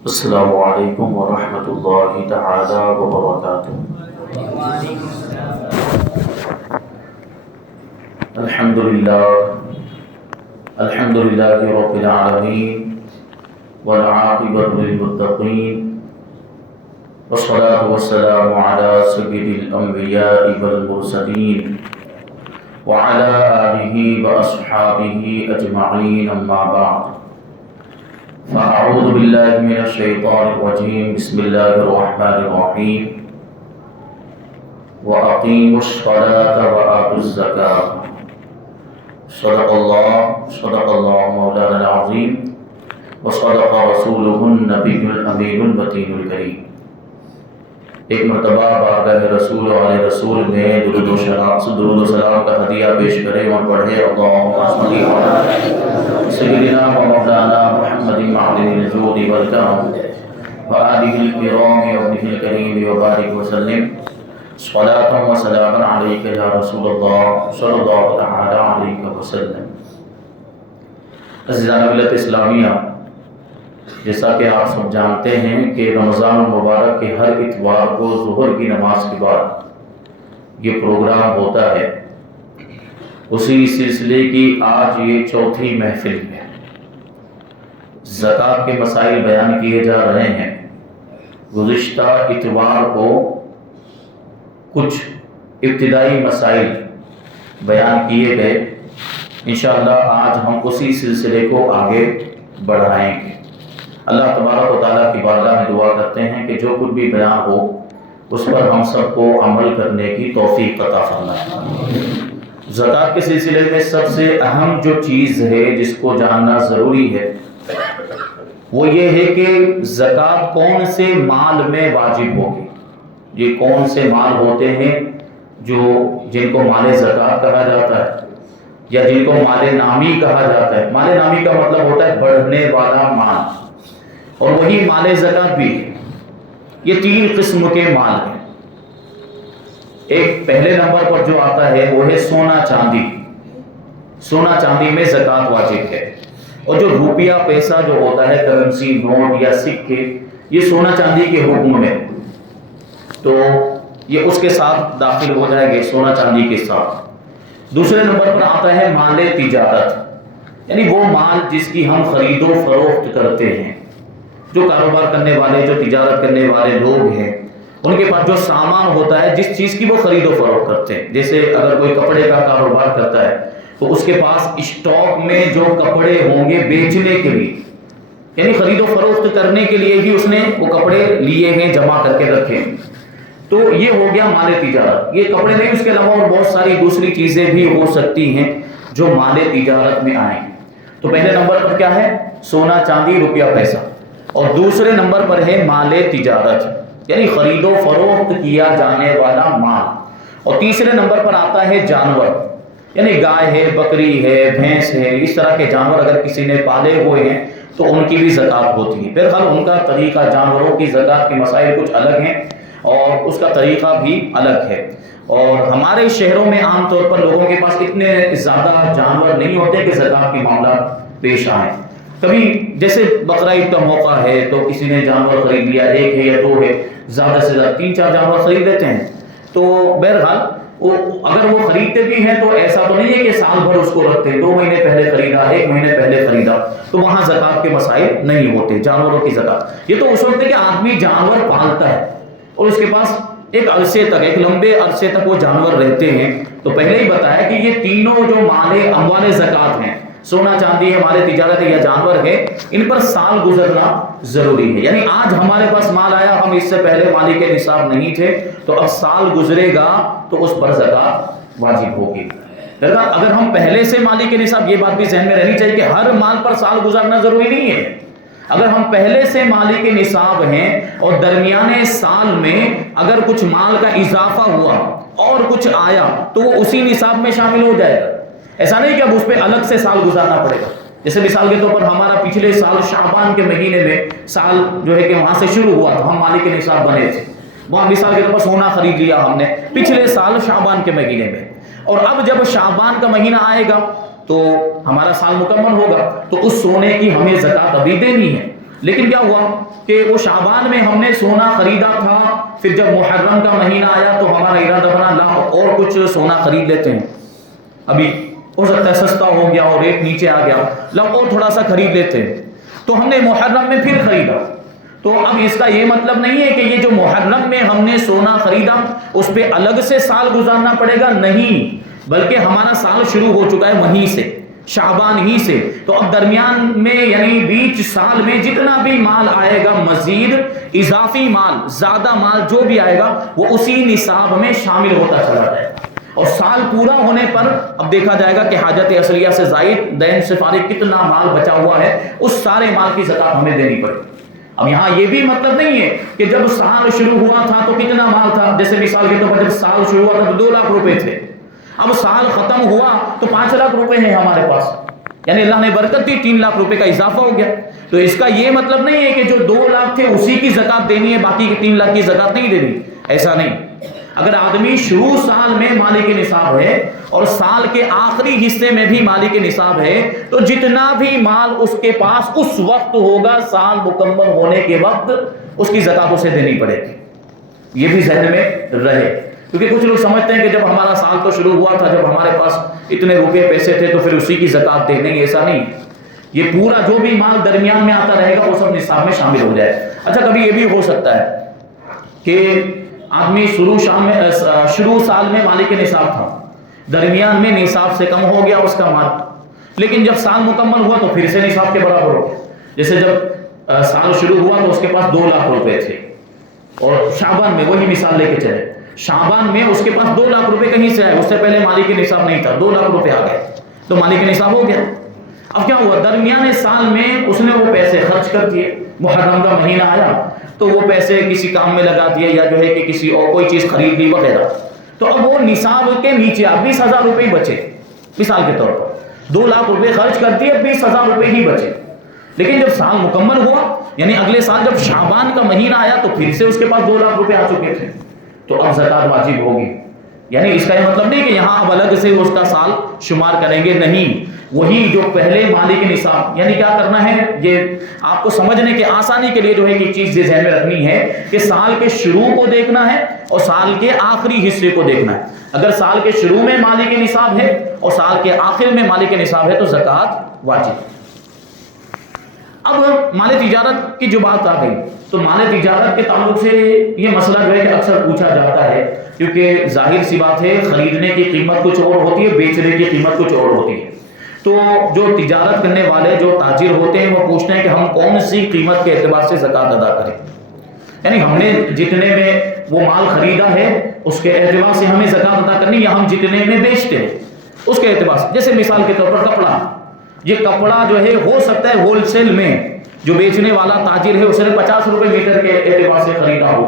السلام علیکم ورحمۃ اللہ تعالی وبرکاتہ۔ الحمد للہ رب العالمین والعاقبۃ للمتقین والصلاة والسلام علی سید الانبیاء والمرسلین وعلی آلہ واصحابہ اجمعین، اما بعد فاعوذ باللہ من الشیطان الرجیم، بسم اللہ الرحمن الرحیم، وَأَقِيمُوا الصَّلَاةَ وَآتُوا الزَّكَاةَ۔ صدق اللہ مولانا العظیم وصدق رسولہ النبی الامین المتین الکریم۔ ایک مرتبہ بارگاہ رسول علیہ رسول میں درود و سلام کا ہدیہ پیش کریں اور پڑھے اللہم صلی علی سیدنا و مولانا محمد معدن الجود والکرم وآلہ الکرام وابنہ الکریم وبارک وسلم، صلاۃ و سلام علیک یا رسول اللہ صلی اللہ تعالی علیہ وسلم۔ عزیزان ملت اسلامیہ، جیسا کہ آپ سب جانتے ہیں کہ رمضان المبارک کے ہر اتوار کو ظہر کی نماز کے بعد یہ پروگرام ہوتا ہے، اسی سلسلے کی آج یہ چوتھی محفل ہے۔ زکوٰۃ کے مسائل بیان کیے جا رہے ہیں۔ گزشتہ اتوار کو کچھ ابتدائی مسائل بیان کیے گئے، انشاءاللہ آج ہم اسی سلسلے کو آگے بڑھائیں گے۔ اللہ تبارک و تعالیٰ کی بارگاہ میں دعا کرتے ہیں کہ جو کچھ بھی بیان ہو اس پر ہم سب کو عمل کرنے کی توفیق عطا فرمائے۔ زکوٰۃ کے سلسلے میں سب سے اہم جو چیز ہے جس کو جاننا ضروری ہے وہ یہ ہے کہ زکوٰۃ کون سے مال میں واجب ہوگی۔ یہ کون سے مال ہوتے ہیں جن کو مال زکوٰۃ کہا جاتا ہے یا جن کو مال نامی کہا جاتا ہے۔ مال نامی کا مطلب ہوتا ہے بڑھنے والا مال، اور وہی مال زکوٰۃ بھی ہے۔ یہ تین قسم کے مال ہیں۔ ایک پہلے نمبر پر جو آتا ہے وہ ہے سونا چاندی۔ سونا چاندی میں زکوٰۃ واجب ہے، اور جو روپیہ پیسہ جو ہوتا ہے، کرنسی نوٹ یا سکے، یہ سونا چاندی کے حکم میں، تو یہ اس کے ساتھ داخل ہو جائے گے، سونا چاندی کے ساتھ۔ دوسرے نمبر پر آتا ہے مال تجارت، یعنی وہ مال جس کی ہم خرید و فروخت کرتے ہیں۔ جو کاروبار کرنے والے، جو تجارت کرنے والے لوگ ہیں، ان کے پاس جو سامان ہوتا ہے، جس چیز کی وہ خرید و فروخت کرتے ہیں، جیسے اگر کوئی کپڑے کا کاروبار کرتا ہے تو اس کے پاس اسٹاک میں جو کپڑے ہوں گے بیچنے کے لیے، یعنی خرید و فروخت کرنے کے لیے بھی اس نے وہ کپڑے لیے ہیں، جمع کر کے رکھے ہیں، تو یہ ہو گیا مال تجارت۔ یہ کپڑے نہیں، اس کے علاوہ اور بہت ساری دوسری چیزیں بھی ہو سکتی ہیں جو مال تجارت میں آئیں۔ تو پہلے نمبر پر کیا ہے؟ سونا چاندی روپیہ پیسہ، اور دوسرے نمبر پر ہے مال تجارت، یعنی خرید و فروخت کیا جانے والا مال، اور تیسرے نمبر پر آتا ہے جانور، یعنی گائے ہے، بکری ہے، بھینس ہے، اس طرح کے جانور اگر کسی نے پالے ہوئے ہیں تو ان کی بھی زکوٰۃ ہوتی ہے۔ بہرحال ان کا طریقہ، جانوروں کی زکوٰۃ کے مسائل کچھ الگ ہیں اور اس کا طریقہ بھی الگ ہے۔ اور ہمارے شہروں میں عام طور پر لوگوں کے پاس اتنے زیادہ جانور نہیں ہوتے کہ زکوٰۃ کے معاملات پیش آئیں۔ کبھی جیسے بقرعید کا موقع ہے تو کسی نے جانور خرید لیا، ایک ہے یا دو ہے، زیادہ سے زیادہ 3-4 جانور خرید لیتے ہیں، تو بہرحال اگر وہ خریدتے بھی ہیں تو ایسا تو نہیں ہے کہ سال بھر اس کو رکھتے ہیں، 2 مہینے پہلے خریدا، 1 مہینے پہلے خریدا، تو وہاں زکوٰۃ کے مسائل نہیں ہوتے جانوروں کی زکوٰۃ۔ یہ تو اس وقت ہے کہ آدمی جانور پالتا ہے اور اس کے پاس ایک عرصے تک، ایک لمبے عرصے تک وہ جانور رہتے ہیں۔ تو پہلے ہی بتایا کہ یہ تینوں جو اموال زکوٰۃ ہیں، سونا چاندی ہے، مال تجارت ہے یا جانور ہے، ان پر سال گزرنا ضروری ہے۔ یعنی آج ہمارے پاس مال آیا، ہم اس سے پہلے مالی کے نصاب نہیں تھے، تو اب سال گزرے گا تو اس پر زکوٰۃ واجب ہوگی۔ اگر ہم پہلے سے مالی کے نصاب، یہ بات بھی ذہن میں رہنی چاہیے کہ ہر مال پر سال گزارنا ضروری نہیں ہے۔ اگر ہم پہلے سے مالی کے نصاب ہیں اور درمیانے سال میں اگر کچھ مال کا اضافہ ہوا اور کچھ آیا تو وہ اسی نصاب میں شامل ہو جائے گا۔ ایسا نہیں کہ اب اس پہ الگ سے سال گزارنا پڑے گا۔ جیسے مثال کے طور پر ہمارا پچھلے سال شعبان کے مہینے میں سال جو ہے کہ وہاں سے شروع ہوا تو ہم مالی کے نصاب بنے تھے، وہاں مثال کے طور پر سونا خرید لیا ہم نے پچھلے سال شعبان کے مہینے میں، اور اب جب شعبان کا مہینہ آئے گا تو ہمارا سال مکمل ہوگا، تو اس سونے کی ہمیں زکوٰۃ ابھی دینی ہے۔ لیکن کیا ہوا کہ وہ شعبان میں ہم نے سونا خریدا تھا، پھر جب محرم کا مہینہ آیا تو ہمارا ارادہ بنا لا اور کچھ سونا خرید لیتے ہیں، ابھی ہو سکتا ہے سستا ہو گیا اور ریٹ نیچے آ گیا، لا اور تھوڑا سا خرید لیتے ہیں، تو ہم نے محرم میں پھر خریدا۔ تو اب اس کا یہ مطلب نہیں ہے کہ یہ جو محرم میں ہم نے سونا خریدا اس پہ الگ سے سال گزارنا پڑے گا، نہیں، بلکہ ہمارا سال شروع ہو چکا ہے وہیں سے، شعبان ہی سے، تو اب درمیان میں یعنی بیچ سال میں جتنا بھی مال آئے گا، مزید اضافی مال، زیادہ مال جو بھی آئے گا وہ اسی نصاب میں شامل ہوتا چلا جائے گا، اور سال پورا ہونے پر اب دیکھا جائے گا کہ حاجت اصلیہ سے زائد دین سے فارغ کتنا مال بچا ہوا ہے، اس سارے مال کی زکات ہمیں دینی پڑے گی۔ اب یہاں یہ بھی مطلب نہیں ہے کہ جب سال شروع ہوا تھا تو کتنا مال تھا، جیسے مثال کے طور پر جب سال شروع ہوا تھا تو 2 لاکھ روپے تھے، اب سال ختم ہوا تو 5 لاکھ روپے ہیں ہمارے پاس، یعنی اللہ نے برکت دی، 3 لاکھ روپے کا اضافہ ہو گیا۔ تو اس کا یہ مطلب نہیں ہے کہ جو 2 لاکھ تھے اسی کی زکات دینی ہے، باقی کے 3 لاکھ کی زکات نہیں دینی، ایسا نہیں۔ اگر آدمی شروع سال میں مالک نصاب ہے اور سال کے آخری حصے میں بھی مالک نصاب ہے تو جتنا بھی مال اس کے پاس اس وقت ہوگا، سال مکمل ہونے کے وقت اس کی زکات اسے دینی پڑے گی، یہ بھی ذہن میں رہے، کیونکہ کچھ لوگ سمجھتے ہیں کہ جب ہمارا سال تو شروع ہوا تھا، جب ہمارے پاس اتنے روپے پیسے تھے تو پھر اسی کی زکات دے دیں گے، ایسا نہیں، یہ پورا جو بھی مال درمیان میں آتا رہے گا وہ سب نصاب میں شامل ہو جائے۔ اچھا، کبھی یہ بھی ہو سکتا ہے کہ آدمی شروع سال میں مالک نصاب تھا، درمیان میں نصاب سے کم ہو گیا اس کا مال، لیکن جب سال مکمل ہوا تو پھر سے نصاب کے برابر ہو گیا۔ جیسے جب سال شروع ہوا تو اس کے پاس 2 لاکھ روپے تھے، اور شعبان میں وہی مثال لے کے چلے، شعبان میں اس کے پاس 2 لاکھ روپے کہیں سے آئے، اس سے پہلے مالک نصاب نہیں تھا، 2 لاکھ روپے آ گئے تو مالک نصاب ہو گیا۔ اب کیا ہوا، درمیان سال میں اس نے وہ پیسے خرچ کر دیے، محرم کا مہینہ آیا تو وہ پیسے کسی کام میں لگا دیے، یا جو ہے کہ کسی اور کوئی چیز خرید لی وغیرہ، تو اب وہ نصاب کے نیچے اب 20,000 روپے ہی بچے، مثال کے طور پر 2 لاکھ روپے خرچ کر دیے، 20,000 روپے ہی بچے، لیکن جب سال مکمل ہوا یعنی اگلے سال جب شعبان کا مہینہ آیا تو پھر سے اس کے پاس 2 لاکھ روپے آ چکے تھے، تو اب زکات واجب ہوگی۔ یعنی اس کا یہ مطلب نہیں کہ یہاں اب الگ سے اس کا سال شمار کریں گے، نہیں، وہی جو پہلے مالک نصاب، یعنی کیا کرنا ہے، یہ آپ کو سمجھنے کے آسانی کے لیے جو ہے کہ چیز ذہن میں رکھنی ہے کہ سال کے شروع کو دیکھنا ہے اور سال کے آخری حصے کو دیکھنا ہے۔ اگر سال کے شروع میں مالک نصاب ہے اور سال کے آخر میں مالک نصاب ہے تو زکات واجب۔ اب مال تجارت کی جو بات آ گئی تو مال تجارت کے تعلق سے یہ مسئلہ جو ہے کہ اکثر پوچھا جاتا ہے، کیونکہ ظاہر سی بات ہے خریدنے کی قیمت کچھ اور ہوتی ہے، بیچنے کی قیمت کچھ اور ہوتی ہے، تو جو تجارت کرنے والے جو تاجر ہوتے ہیں وہ پوچھتے ہیں کہ ہم کون سی قیمت کے اعتبار سے زکات ادا کریں، یعنی ہم نے جتنے میں وہ مال خریدا ہے اس کے اعتبار سے ہمیں زکات ادا کرنی، یا ہم جتنے میں بیچتے ہیں اس کے اعتبار سے۔ جیسے مثال کے طور پر کپڑا، یہ کپڑا جو ہے ہو سکتا ہے ہول سیل میں جو بیچنے والا تاجر ہے اس نے 50 روپے میٹر کے اعتبار سے خریدا ہو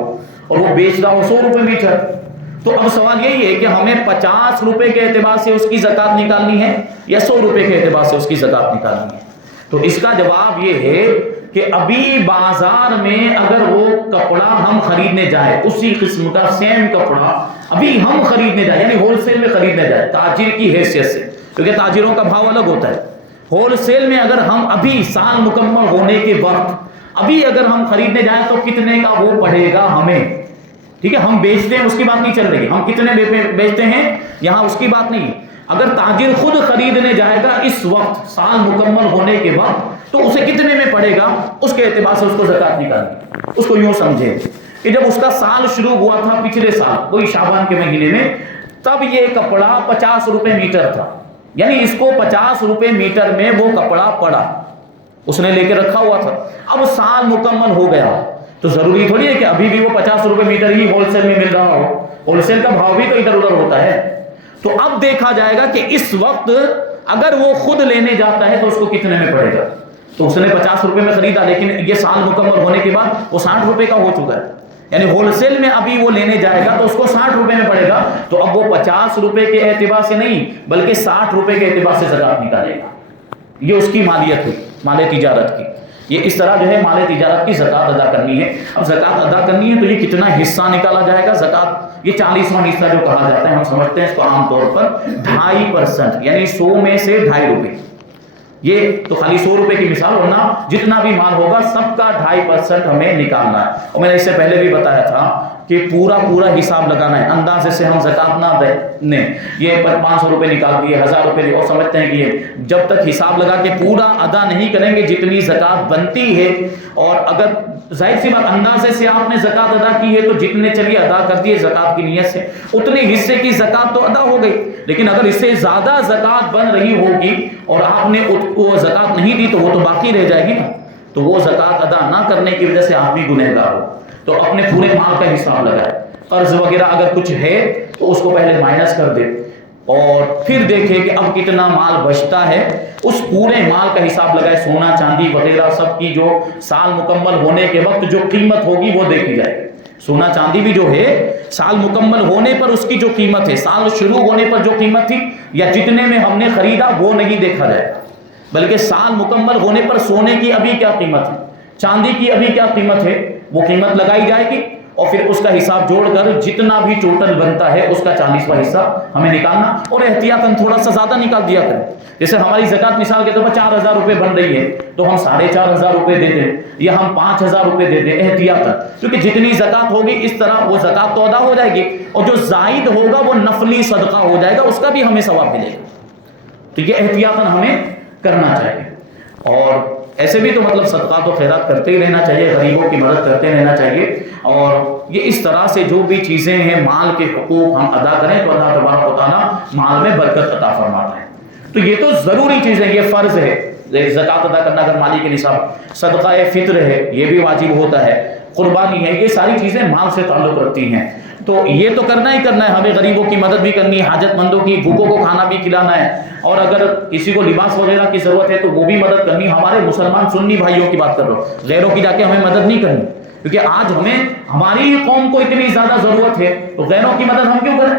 اور وہ بیچ رہا ہو 100 روپے میٹر، تو اب سوال یہی ہے کہ ہمیں 50 روپے کے اعتبار سے اس کی زکات نکالنی ہے یا 100 روپے کے اعتبار سے اس کی زکات نکالنی ہے۔ تو اس کا جواب یہ ہے کہ ابھی بازار میں اگر وہ کپڑا ہم خریدنے جائیں، اسی قسم کا سیم کپڑا ابھی ہم خریدنے جائیں، یعنی ہول سیل میں خریدنے جائیں تاجر کی حیثیت سے، کیونکہ تاجروں کا بھاؤ الگ ہوتا ہے، ہول سیل میں اگر ہم ابھی سال مکمل ہونے کے وقت ابھی اگر ہم خریدنے جائیں تو کتنے کا وہ پڑے گا ہمیں، ٹھیک ہے، ہم بیچتے ہیں اس کی بات نہیں چل رہی، ہم کتنے بیچتے ہیں یہاں اس کی بات نہیں، اگر تاجر خود خریدنے جائے گا اس وقت سال مکمل ہونے کے بعد تو اسے کتنے میں پڑے گا، اس کے اعتبار سے اس کو زکات نکالنی۔ اس کو یوں سمجھے کہ جب اس کا سال شروع ہوا تھا پچھلے سال کوئی شعبان کے مہینے میں، تب یہ کپڑا 50 روپے میٹر تھا، یعنی اس کو 50 روپے میٹر میں وہ کپڑا پڑا، اس نے لے کے رکھا ہوا تھا، اب سال مکمل ہو گیا تو ضروری تھوڑی ہے کہ ابھی بھی وہ 50 روپے میٹر ہی ہول سیل میں مل رہا ہو، ہول سیل کا بھاؤ بھی تو ادھر ادھر ہوتا ہے، تو اب دیکھا جائے گا کہ اس وقت اگر وہ خود لینے جاتا ہے تو اس کو کتنے میں پڑے گا، تو اس نے 50 روپے میں خریدا لیکن یہ سال مکمل ہونے کے بعد وہ 60 روپے کا ہو چکا ہے، یعنی ہول سیل میں ابھی وہ لینے جائے گا تو اس کو 60 روپے میں پڑے گا، تو اب وہ 50 روپے کے اعتبار سے نہیں بلکہ 60 روپے کے اعتبار سے زکات نکالے گا، یہ اس کی مالیت ہوئی مال تجارت کی۔ یہ اس طرح جو ہے مال تجارت کی زکات ادا کرنی ہے۔ اب زکات ادا کرنی ہے تو یہ کتنا حصہ نکالا جائے گا، زکات یہ 40واں حصہ جو کہا جاتا ہے، ہم سمجھتے ہیں اس کو عام طور پر 2.5%، یعنی 100 میں سے 2.5 روپے، یہ تو خالی 100 روپے کی مثال، ورنہ جتنا بھی مال ہوگا سب کا 2.5% ہمیں نکالنا ہے. اور میں نے اس سے پہلے بھی بتایا تھا کہ پورا حساب لگانا ہے. اندازے سے ہم زکات نہ دیں، یہ 500 روپے نکال دیے، 1000 روپے دیے، اور سمجھتے ہیں کہ یہ جب تک حساب لگا کے پورا ادا نہیں کریں گے جتنی زکات بنتی ہے، اور اگر ظاہر سی بات اندازے سے آپ نے زکات ادا کی ہے تو جتنے چلیے ادا کر دیے زکات کی نیت سے، اتنے حصے کی زکات تو ادا ہو گئی. لیکن اگر اس سے زیادہ زکات بن رہی ہوگی اور آپ نے وہ زکات نہیں دی تو وہ تو باقی رہ جائے گی نا. تو وہ زکات ادا نہ کرنے کی وجہ سے آپ بھی گنہگار ہو. تو اپنے پورے مال کا حساب لگائے. قرض وغیرہ اگر کچھ ہے تو اس کو پہلے مائنس کر دے اور پھر دیکھے کہ اب کتنا مال بچتا ہے، اس پورے مال کا حساب لگائے. سونا چاندی وغیرہ سب کی جو سال مکمل ہونے کے وقت جو قیمت ہوگی وہ دیکھی جائے گی. سونا چاندی بھی جو ہے سال مکمل ہونے پر اس کی جو قیمت ہے، سال شروع ہونے پر جو قیمت تھی یا جتنے میں ہم نے خریدا وہ نہیں دیکھا جائے گا، بلکہ سال مکمل ہونے پر سونے کی ابھی کیا قیمت ہے، چاندی کی ابھی کیا قیمت ہے، وہ قیمت لگائی جائے گی اور پھر اس کا حساب جوڑ کر جتنا بھی ٹوٹل بنتا ہے اس کا 40واں حصہ ہمیں نکالنا. اور احتیاطاً تھوڑا سا زیادہ نکال دیا کریں. جیسے ہماری زکات مثال کے طور پر 4000 روپے بن رہی ہے تو ہم 4500 روپے دے دیں یا ہم 5000 روپے دے دیں احتیاطاً، کیونکہ جتنی زکات ہوگی اس طرح وہ زکات تو ادا ہو جائے گی اور جو زائد ہوگا وہ نفلی صدقہ ہو جائے گا، اس کا بھی ہمیں ثواب ملے گا. تو یہ احتیاطاً ہمیں کرنا چاہیے. اور ایسے بھی تو مطلب صدقات و خیرات کرتے ہی رہنا چاہیے، غریبوں کی مدد کرتے رہنا چاہیے. اور یہ اس طرح سے جو بھی چیزیں ہیں مال کے حقوق ہم ادا کریں تو اللہ تبارک و تعالیٰ مال میں برکت عطا فرماتا ہے. تو یہ تو ضروری چیز ہے، یہ فرض ہے زکات ادا کرنا. اگر مالی کے نصاب، صدقہ فطر ہے یہ بھی واجب ہوتا ہے، قربانی ہے، یہ ساری چیزیں مال سے تعلق رکھتی ہیں. تو یہ تو کرنا ہی کرنا ہے. ہمیں غریبوں کی مدد بھی کرنی ہے، حاجت مندوں کی بھوکوں کو کھانا بھی کھلانا ہے، اور اگر کسی کو لباس وغیرہ کی ضرورت ہے تو وہ بھی مدد کرنی. ہمارے مسلمان سنی بھائیوں کی بات کر رہا ہوں، غیروں کی جا کے ہمیں مدد نہیں کرنی، کیونکہ آج ہمیں ہماری ہی قوم کو اتنی زیادہ ضرورت ہے تو غیروں کی مدد ہم کیوں کریں؟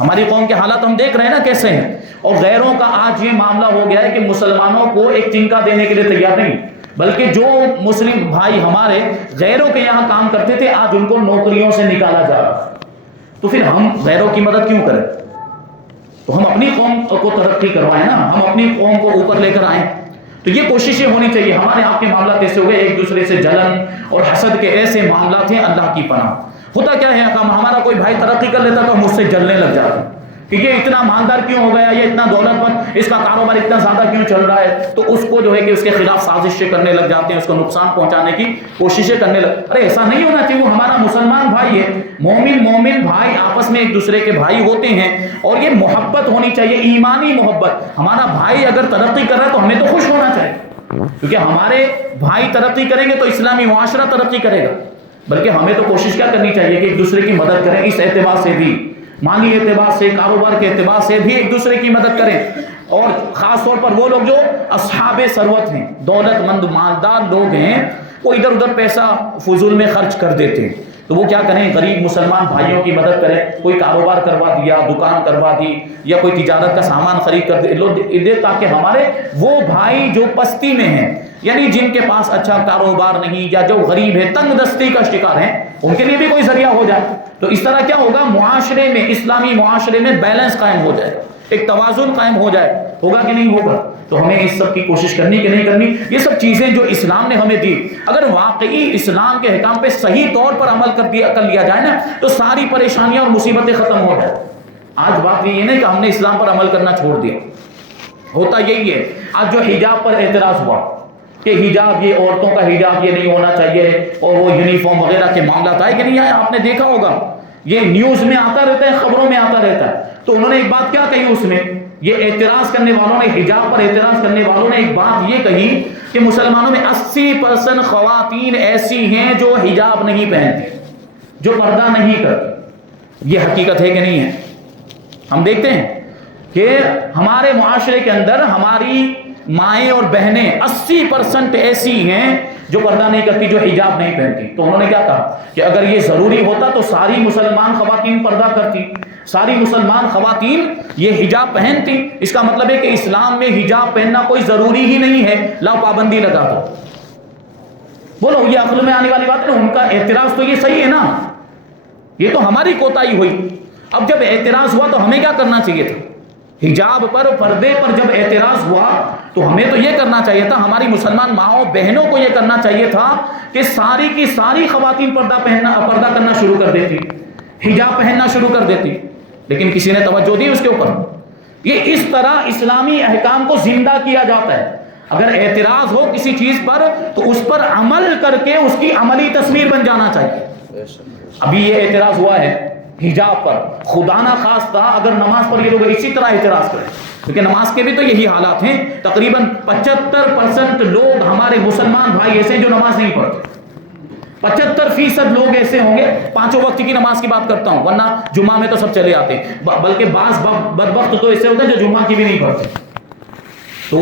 ہماری قوم کے حالات ہم دیکھ رہے ہیں نا کیسے ہیں. اور غیروں کا آج یہ معاملہ ہو گیا ہے کہ مسلمانوں کو ایک چنکا دینے کے لیے تیار نہیں، بلکہ جو مسلم بھائی ہمارے غیروں کے یہاں کام کرتے تھے آج ان کو نوکریوں سے نکالا جا رہا ہے. تو پھر ہم غیروں کی مدد کیوں کریں؟ تو ہم اپنی قوم کو ترقی کروائیں نا، ہم اپنی قوم کو اوپر لے کر آئیں. تو یہ کوششیں ہونی چاہیے. ہمارے آپ کے معاملات ایسے ہو گئے، ایک دوسرے سے جلن اور حسد کے ایسے معاملات ہیں، اللہ کی پناہ. ہوتا کیا ہے، ہمارا کوئی بھائی ترقی کر لیتا تو ہم اس سے جلنے لگ جاتے ہیں کہ یہ اتنا مالدار کیوں ہو گیا، یہ اتنا دولت مند، اس کا کاروبار اتنا زیادہ کیوں چل رہا ہے. تو اس کو جو ہے کہ اس کے خلاف سازشیں کرنے لگ جاتے ہیں، اس کو نقصان پہنچانے کی کوششیں کرنے لگ. ارے ایسا نہیں ہونا چاہیے، وہ ہمارا مسلمان بھائی ہے. مومن بھائی آپس میں ایک دوسرے کے بھائی ہوتے ہیں اور یہ محبت ہونی چاہیے، ایمانی محبت. ہمارا بھائی اگر ترقی کر رہا ہے تو ہمیں تو خوش ہونا چاہیے، کیونکہ ہمارے بھائی ترقی کریں گے تو اسلامی معاشرہ ترقی کرے گا. بلکہ ہمیں تو کوشش کیا کرنی چاہیے کہ ایک دوسرے کی مدد کریں، اس اعتبار سے بھی، مالی اعتبار سے، کاروبار کے اعتبار سے بھی ایک دوسرے کی مدد کریں. اور خاص طور پر وہ لوگ جو اصحاب ثروت ہیں، دولت مند مالدار لوگ ہیں، وہ ادھر ادھر پیسہ فضول میں خرچ کر دیتے ہیں. تو وہ کیا کریں، غریب مسلمان بھائیوں کی مدد کریں. کوئی کاروبار کروا دیا، دکان کروا دی، یا کوئی تجارت کا سامان خرید کر دے، تاکہ ہمارے وہ بھائی جو پستی میں ہیں، یعنی جن کے پاس اچھا کاروبار نہیں یا جو غریب ہے، تنگ دستی کا شکار ہیں، ان کے لیے بھی کوئی ذریعہ ہو جائے. تو اس طرح کیا ہوگا، معاشرے میں، اسلامی معاشرے میں بیلنس قائم ہو جائے، ایک توازن قائم ہو جائے. ہوگا کہ نہیں ہوگا؟ تو ہمیں اس سب کی کوشش کرنی کہ نہیں کرنی. یہ سب چیزیں جو اسلام نے ہمیں دی، اگر واقعی اسلام کے احکام پہ صحیح طور پر عمل کر لیا جائے نا تو ساری پریشانیاں اور مصیبتیں ختم ہو جائیں. آج بات یہ نہیں کہ ہم نے اسلام پر عمل کرنا چھوڑ دیا، ہوتا یہی ہے. آج جو حجاب پر اعتراض ہوا کہ حجاب، یہ عورتوں کا حجاب یہ نہیں ہونا چاہیے، اور وہ یونیفارم وغیرہ کے معاملات آئے کہ نہیں آئے، آپ نے دیکھا ہوگا، یہ نیوز میں آتا رہتا ہے، خبروں میں آتا رہتا ہے. تو انہوں نے ایک بات کیا کہی اس میں، یہ اعتراض کرنے والوں نے، حجاب پر اعتراض کرنے والوں نے ایک بات یہ کہی کہ مسلمانوں میں 80% خواتین ایسی ہیں جو حجاب نہیں پہنتی، جو پردہ نہیں کرتی. یہ حقیقت ہے کہ نہیں ہے؟ ہم دیکھتے ہیں کہ ہمارے معاشرے کے اندر ہماری مائیں اور بہنیں 80% ایسی ہیں جو پردہ نہیں کرتی، جو حجاب نہیں پہنتی. تو انہوں نے کیا کہا کہ اگر یہ ضروری ہوتا تو ساری مسلمان خواتین پردہ کرتی، ساری مسلمان خواتین یہ حجاب پہنتی. اس کا مطلب ہے کہ اسلام میں حجاب پہننا کوئی ضروری ہی نہیں ہے، لا پابندی لگا دو. بولو، یہ عقل میں آنے والی بات ہے. ان کا اعتراض تو یہ صحیح ہے نا، یہ تو ہماری کوتاہی ہوئی. اب جب اعتراض ہوا تو ہمیں کیا کرنا چاہیے تھا حجاب پر، پردے پر جب اعتراض ہوا تو ہمیں تو یہ کرنا چاہیے تھا، ہماری مسلمان ماؤں بہنوں کو یہ کرنا چاہیے تھا کہ ساری کی ساری خواتین پردہ کرنا شروع کر دیتی، حجاب پہننا شروع کر دیتی، لیکن کسی نے توجہ دی اس کے اوپر۔ یہ اس طرح اسلامی احکام کو زندہ کیا جاتا ہے۔ اگر اعتراض ہو کسی چیز پر تو اس پر عمل کر کے اس کی عملی تصویر بن جانا چاہیے۔ ابھی یہ اعتراض ہوا ہے حجاب پر، خدا نہ خواستہ اگر نماز پر یہ لوگ اسی طرح اعتراض کریں، کیونکہ نماز کے بھی تو یہی حالات ہیں، تقریباً 75% لوگ ہمارے مسلمان بھائی ایسے ہیں جو نماز نہیں پڑھتے، 75% لوگ ایسے ہوں گے، پانچوں وقت کی نماز کی بات کرتا ہوں، ورنہ جمعہ میں تو سب چلے آتے ہیں، بلکہ بعض بدبخت تو ایسے ہوتے ہیں جو جمعہ کی بھی نہیں پڑھتے۔ تو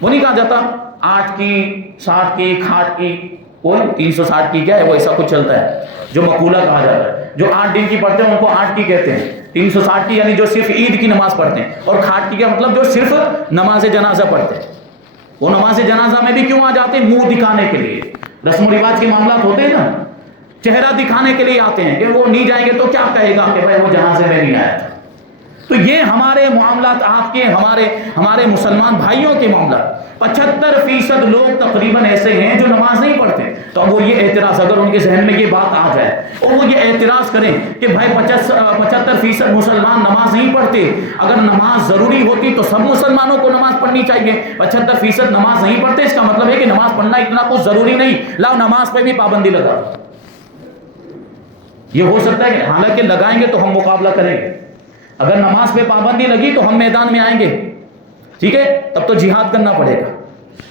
وہ نہیں کہا جاتا 8 کی 60 کی کھاٹ کی، وہ 360 کی کیا ہے، وہ ایسا کچھ چلتا ہے جو مقولہ کہا جاتا ہے، جو 8 دن کی پڑھتے ہیں ان کو 8 کی کہتے ہیں، 360 کی یعنی جو صرف عید کی نماز پڑھتے ہیں، اور کھاٹ کی کیا مطلب جو صرف نماز جنازہ پڑھتے ہیں۔ وہ نماز جنازہ میں بھی کیوں آ جاتے ہیں؟ منہ دکھانے کے لیے، رسم و رواج کے معاملات ہوتے ہیں نا، چہرہ دکھانے کے لیے آتے ہیں کہ وہ نہیں جائیں گے تو کیا کہے گا کہ بھائی وہ جنازے میں نہیں آیا تھا۔ تو یہ ہمارے معاملات آپ کے ہمارے مسلمان بھائیوں کے معاملات، 75% لوگ تقریباً ایسے ہیں جو نماز نہیں پڑھتے۔ تو اب وہ یہ اعتراض، اگر ان کے ذہن میں یہ بات آ جائے اور وہ یہ اعتراض کریں کہ بھائی 75% مسلمان نماز نہیں پڑھتے، اگر نماز ضروری ہوتی تو سب مسلمانوں کو نماز پڑھنی چاہیے، 75% نماز نہیں پڑھتے، اس کا مطلب ہے کہ نماز پڑھنا اتنا کچھ ضروری نہیں، لاؤ نماز پہ بھی پابندی لگا۔ یہ ہو سکتا ہے کہ حالانکہ لگائیں گے تو ہم مقابلہ کریں گے، اگر نماز پہ پابندی لگی تو ہم میدان میں آئیں گے، ٹھیک ہے، تب تو جہاد کرنا پڑے گا۔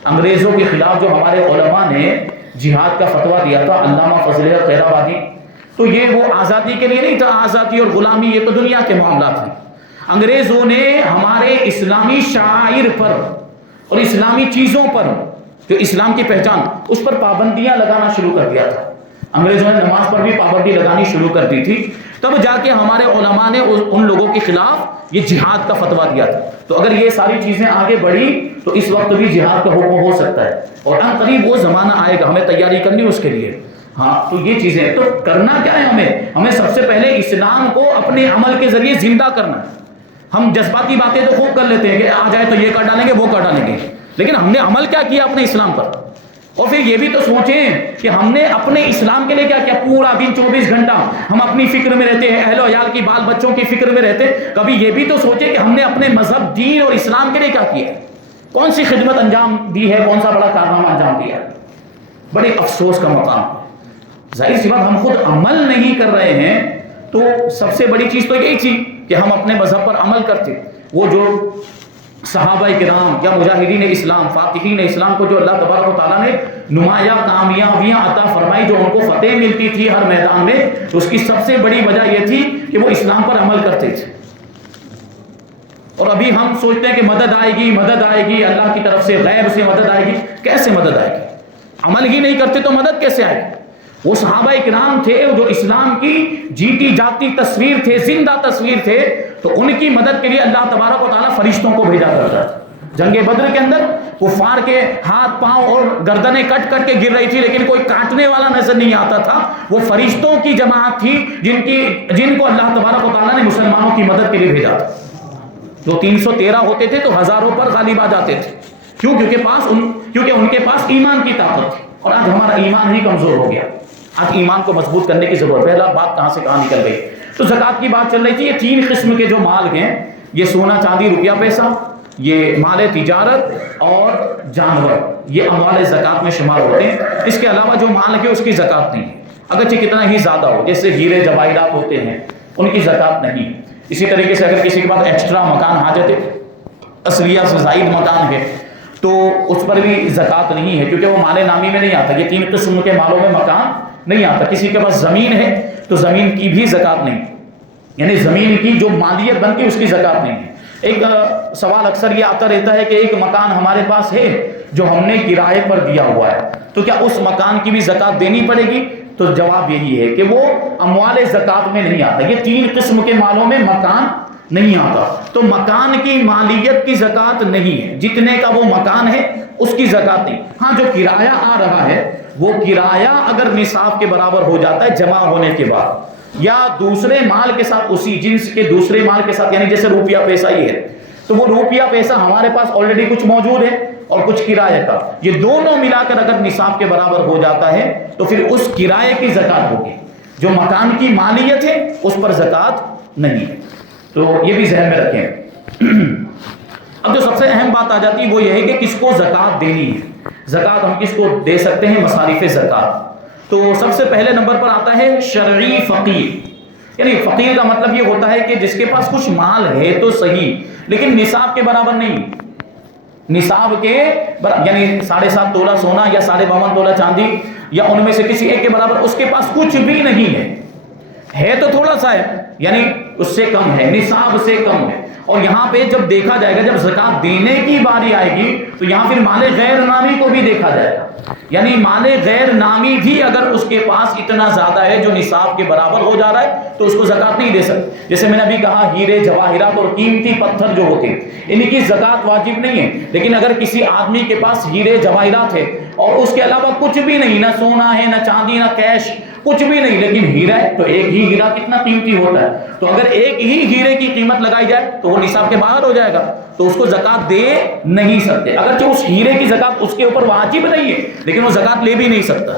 انگریزوں کے خلاف جو ہمارے علماء نے جہاد کا فتویٰ دیا تھا، علامہ فضل الحق خیر آبادی، تو یہ وہ آزادی کے لیے نہیں تھا، آزادی اور غلامی یہ تو دنیا کے معاملات ہیں۔ انگریزوں نے ہمارے اسلامی شعائر پر اور اسلامی چیزوں پر جو اسلام کی پہچان، اس پر پابندیاں لگانا شروع کر دیا تھا۔ انگریزوں نے نماز پر بھی پابندی لگانی شروع کر دی تھی، تب جا کے ہمارے علماء نے ان لوگوں کے خلاف یہ جہاد کا فتویٰ دیا تھا۔ تو اگر یہ ساری چیزیں آگے بڑھی تو اس وقت بھی جہاد کا حکم ہو سکتا ہے، اور ان قریب وہ زمانہ آئے گا، ہمیں تیاری کرنی اس کے لیے۔ ہاں تو یہ چیزیں، تو کرنا کیا ہے ہمیں سب سے پہلے اسلام کو اپنے عمل کے ذریعے زندہ کرنا ہے۔ ہم جذباتی باتیں تو خوب کر لیتے ہیں کہ آ جائے تو یہ کر ڈالیں گے وہ کر ڈالیں گے، لیکن ہم نے عمل کیا کیا اپنے اسلام پر؟ اور پھر یہ بھی تو سوچیں کہ ہم نے اپنے اسلام کے لیے کیا کیا؟ پورا دن 24 گھنٹہ ہم اپنی فکر میں رہتے ہیں، اہل و عیال کی، بال بچوں کی فکر میں رہتے ہیں، کبھی یہ بھی تو سوچیں کہ ہم نے اپنے مذہب، دین اور اسلام کے لیے کیا کیا ہے؟ کون سی خدمت انجام دی ہے؟ کون سا بڑا کارنامہ انجام دیا ہے؟ بڑے افسوس کا مقام ہے۔ ظاہر سی بات، ہم خود عمل نہیں کر رہے ہیں، تو سب سے بڑی چیز تو یہی تھی کہ ہم اپنے مذہب پر عمل کرتے۔ وہ جو صحابہ کرام یا مجاہدین اسلام، فاتحین اسلام کو جو اللہ تبارک و تعالیٰ نے نمایاں کامیابیاں عطا فرمائی، جو ان کو فتح ملتی تھی ہر میدان میں، تو اس کی سب سے بڑی وجہ یہ تھی کہ وہ اسلام پر عمل کرتے تھے۔ اور ابھی ہم سوچتے ہیں کہ مدد آئے گی اللہ کی طرف سے، غیب سے مدد آئے گی۔ کیسے مدد آئے گی؟ عمل ہی نہیں کرتے تو مدد کیسے آئے گی؟ وہ صحابہ کرام تھے جو اسلام کی جیتی جاتی تصویر تھے، زندہ تصویر تھے، تو ان کی مدد کے لیے اللہ تبارک و تعالیٰ فرشتوں کو بھیجا کرتا تھا۔ جنگ بدر کے اندر کفار کے ہاتھ پاؤں اور گردنیں کٹ کٹ کے گر رہی تھی، لیکن کوئی کاٹنے والا نظر نہیں آتا تھا۔ وہ فرشتوں کی جماعت تھی جن کو اللہ تبارک و تعالیٰ نے مسلمانوں کی مدد کے لیے بھیجا تھا۔ جو 313 ہوتے تھے تو ہزاروں پر غالب آ جاتے تھے، کیونکہ ان کے پاس ایمان کی طاقت تھی۔ اور آج ہمارا ایمان ہی کمزور ہو گیا، آج ایمان کو مضبوط کرنے کی ضرورت ہے۔ بات کہاں سے کہاں نکل گئی؟ تو زکوٰۃ کی بات چل رہی تھی۔ یہ 3 قسم کے جو مال ہیں، یہ سونا چاندی روپیہ پیسہ، یہ مال تجارت اور جانور، یہ اموال زکوٰۃ میں شمار ہوتے ہیں۔ اس کے علاوہ جو مال ہے اس کی زکوٰۃ نہیں ہے، اگرچہ کتنا ہی زیادہ ہو، جیسے ہیرے جواہرات ہوتے ہیں ان کی زکوٰۃ نہیں۔ اسی طریقے سے اگر کسی کے پاس ایکسٹرا مکان حاجت اصلیہ سے زائد مکان ہے تو اس پر بھی زکوٰۃ نہیں ہے، کیونکہ وہ مال نامی میں نہیں آتا۔ یہ 3 قسم کے مالوں میں مکان نہیں آتا۔ کسی کے پاس زمین ہے تو زمین کی بھی زکوٰۃ نہیں، یعنی زمین کی جو مالیت بنتی ہے اس کی زکوٰۃ نہیں ہے۔ ایک سوال اکثر یہ آتا رہتا ہے کہ ایک مکان ہمارے پاس ہے جو ہم نے کرائے پر دیا ہوا ہے، تو کیا اس مکان کی بھی زکوٰۃ دینی پڑے گی؟ تو جواب یہی ہے کہ وہ اموال زکوٰۃ میں نہیں آتا۔ یہ 3 قسم کے مالوں میں مکان نہیں آتا، تو مکان کی مالیت کی زکوٰۃ نہیں ہے، جتنے کا وہ مکان ہے اس کی زکوٰۃ نہیں۔ ہاں جو کرایہ آ رہا ہے، وہ کرایہ اگر نصاب کے برابر ہو جاتا ہے جمع ہونے کے بعد، یا دوسرے مال کے ساتھ، اسی جنس کے دوسرے مال کے ساتھ، یعنی جیسے روپیہ پیسہ ہی ہے، تو وہ روپیہ پیسہ ہمارے پاس آلریڈی کچھ موجود ہے اور کچھ کرایہ کا، یہ دونوں ملا کر اگر نصاب کے برابر ہو جاتا ہے تو پھر اس کرایے کی زکات ہوگی، جو مکان کی مالیت ہے اس پر زکات نہیں ہے۔ تو یہ بھی ذہن میں رکھیں۔ اب جو سب سے اہم بات آ جاتی ہے وہ یہ ہے کہ کس کو زکات دینی ہے، زکات ہم کس کو دے سکتے ہیں، مصارف زکات۔ تو سب سے پہلے نمبر پر آتا ہے شرعی فقیر، یعنی فقیر کا مطلب یہ ہوتا ہے کہ جس کے پاس کچھ مال ہے تو صحیح لیکن نصاب کے برابر نہیں، نصاب کے یعنی 7.5 تولہ سونا یا 52.5 تولہ چاندی یا ان میں سے کسی ایک کے برابر اس کے پاس کچھ بھی نہیں ہے تو تھوڑا سا ہے، یعنی اس سے کم ہے، نصاب سے کم ہے۔ اور یہاں پہ جب دیکھا جائے گا، جب زکات دینے کی باری آئے گی تو یہاں پھر مال غیر نامی کو بھی دیکھا جائے گا، یعنی مال غیر نامی بھی اگر اس کے پاس اتنا زیادہ ہے جو نصاب کے برابر ہو جا رہا ہے تو اس کو زکات نہیں دے سکتے۔ جیسے میں نے ابھی کہا ہیرے جواہرات اور قیمتی پتھر جو ہوتے ہیں ان کی زکات واجب نہیں ہے، لیکن اگر کسی آدمی کے پاس ہیرے جواہرات ہے اور اس کے علاوہ کچھ بھی نہیں، نہ سونا ہے نہ چاندی نہ کیش کچھ بھی نہیں، لیکن ہیرا ہے تو ایک ہی ہیرا کتنا قیمتی ہوتا ہے، تو اگر ایک ہی ہیرے کی قیمت لگائی جائے تو وہ نصاب کے باہر ہو جائے گا، تو اس کو زکات دے نہیں سکتے، اگرچہ اس ہیرے کی زکات اس کے اوپر واجب نہیں ہے لیکن وہ زکات لے بھی نہیں سکتا،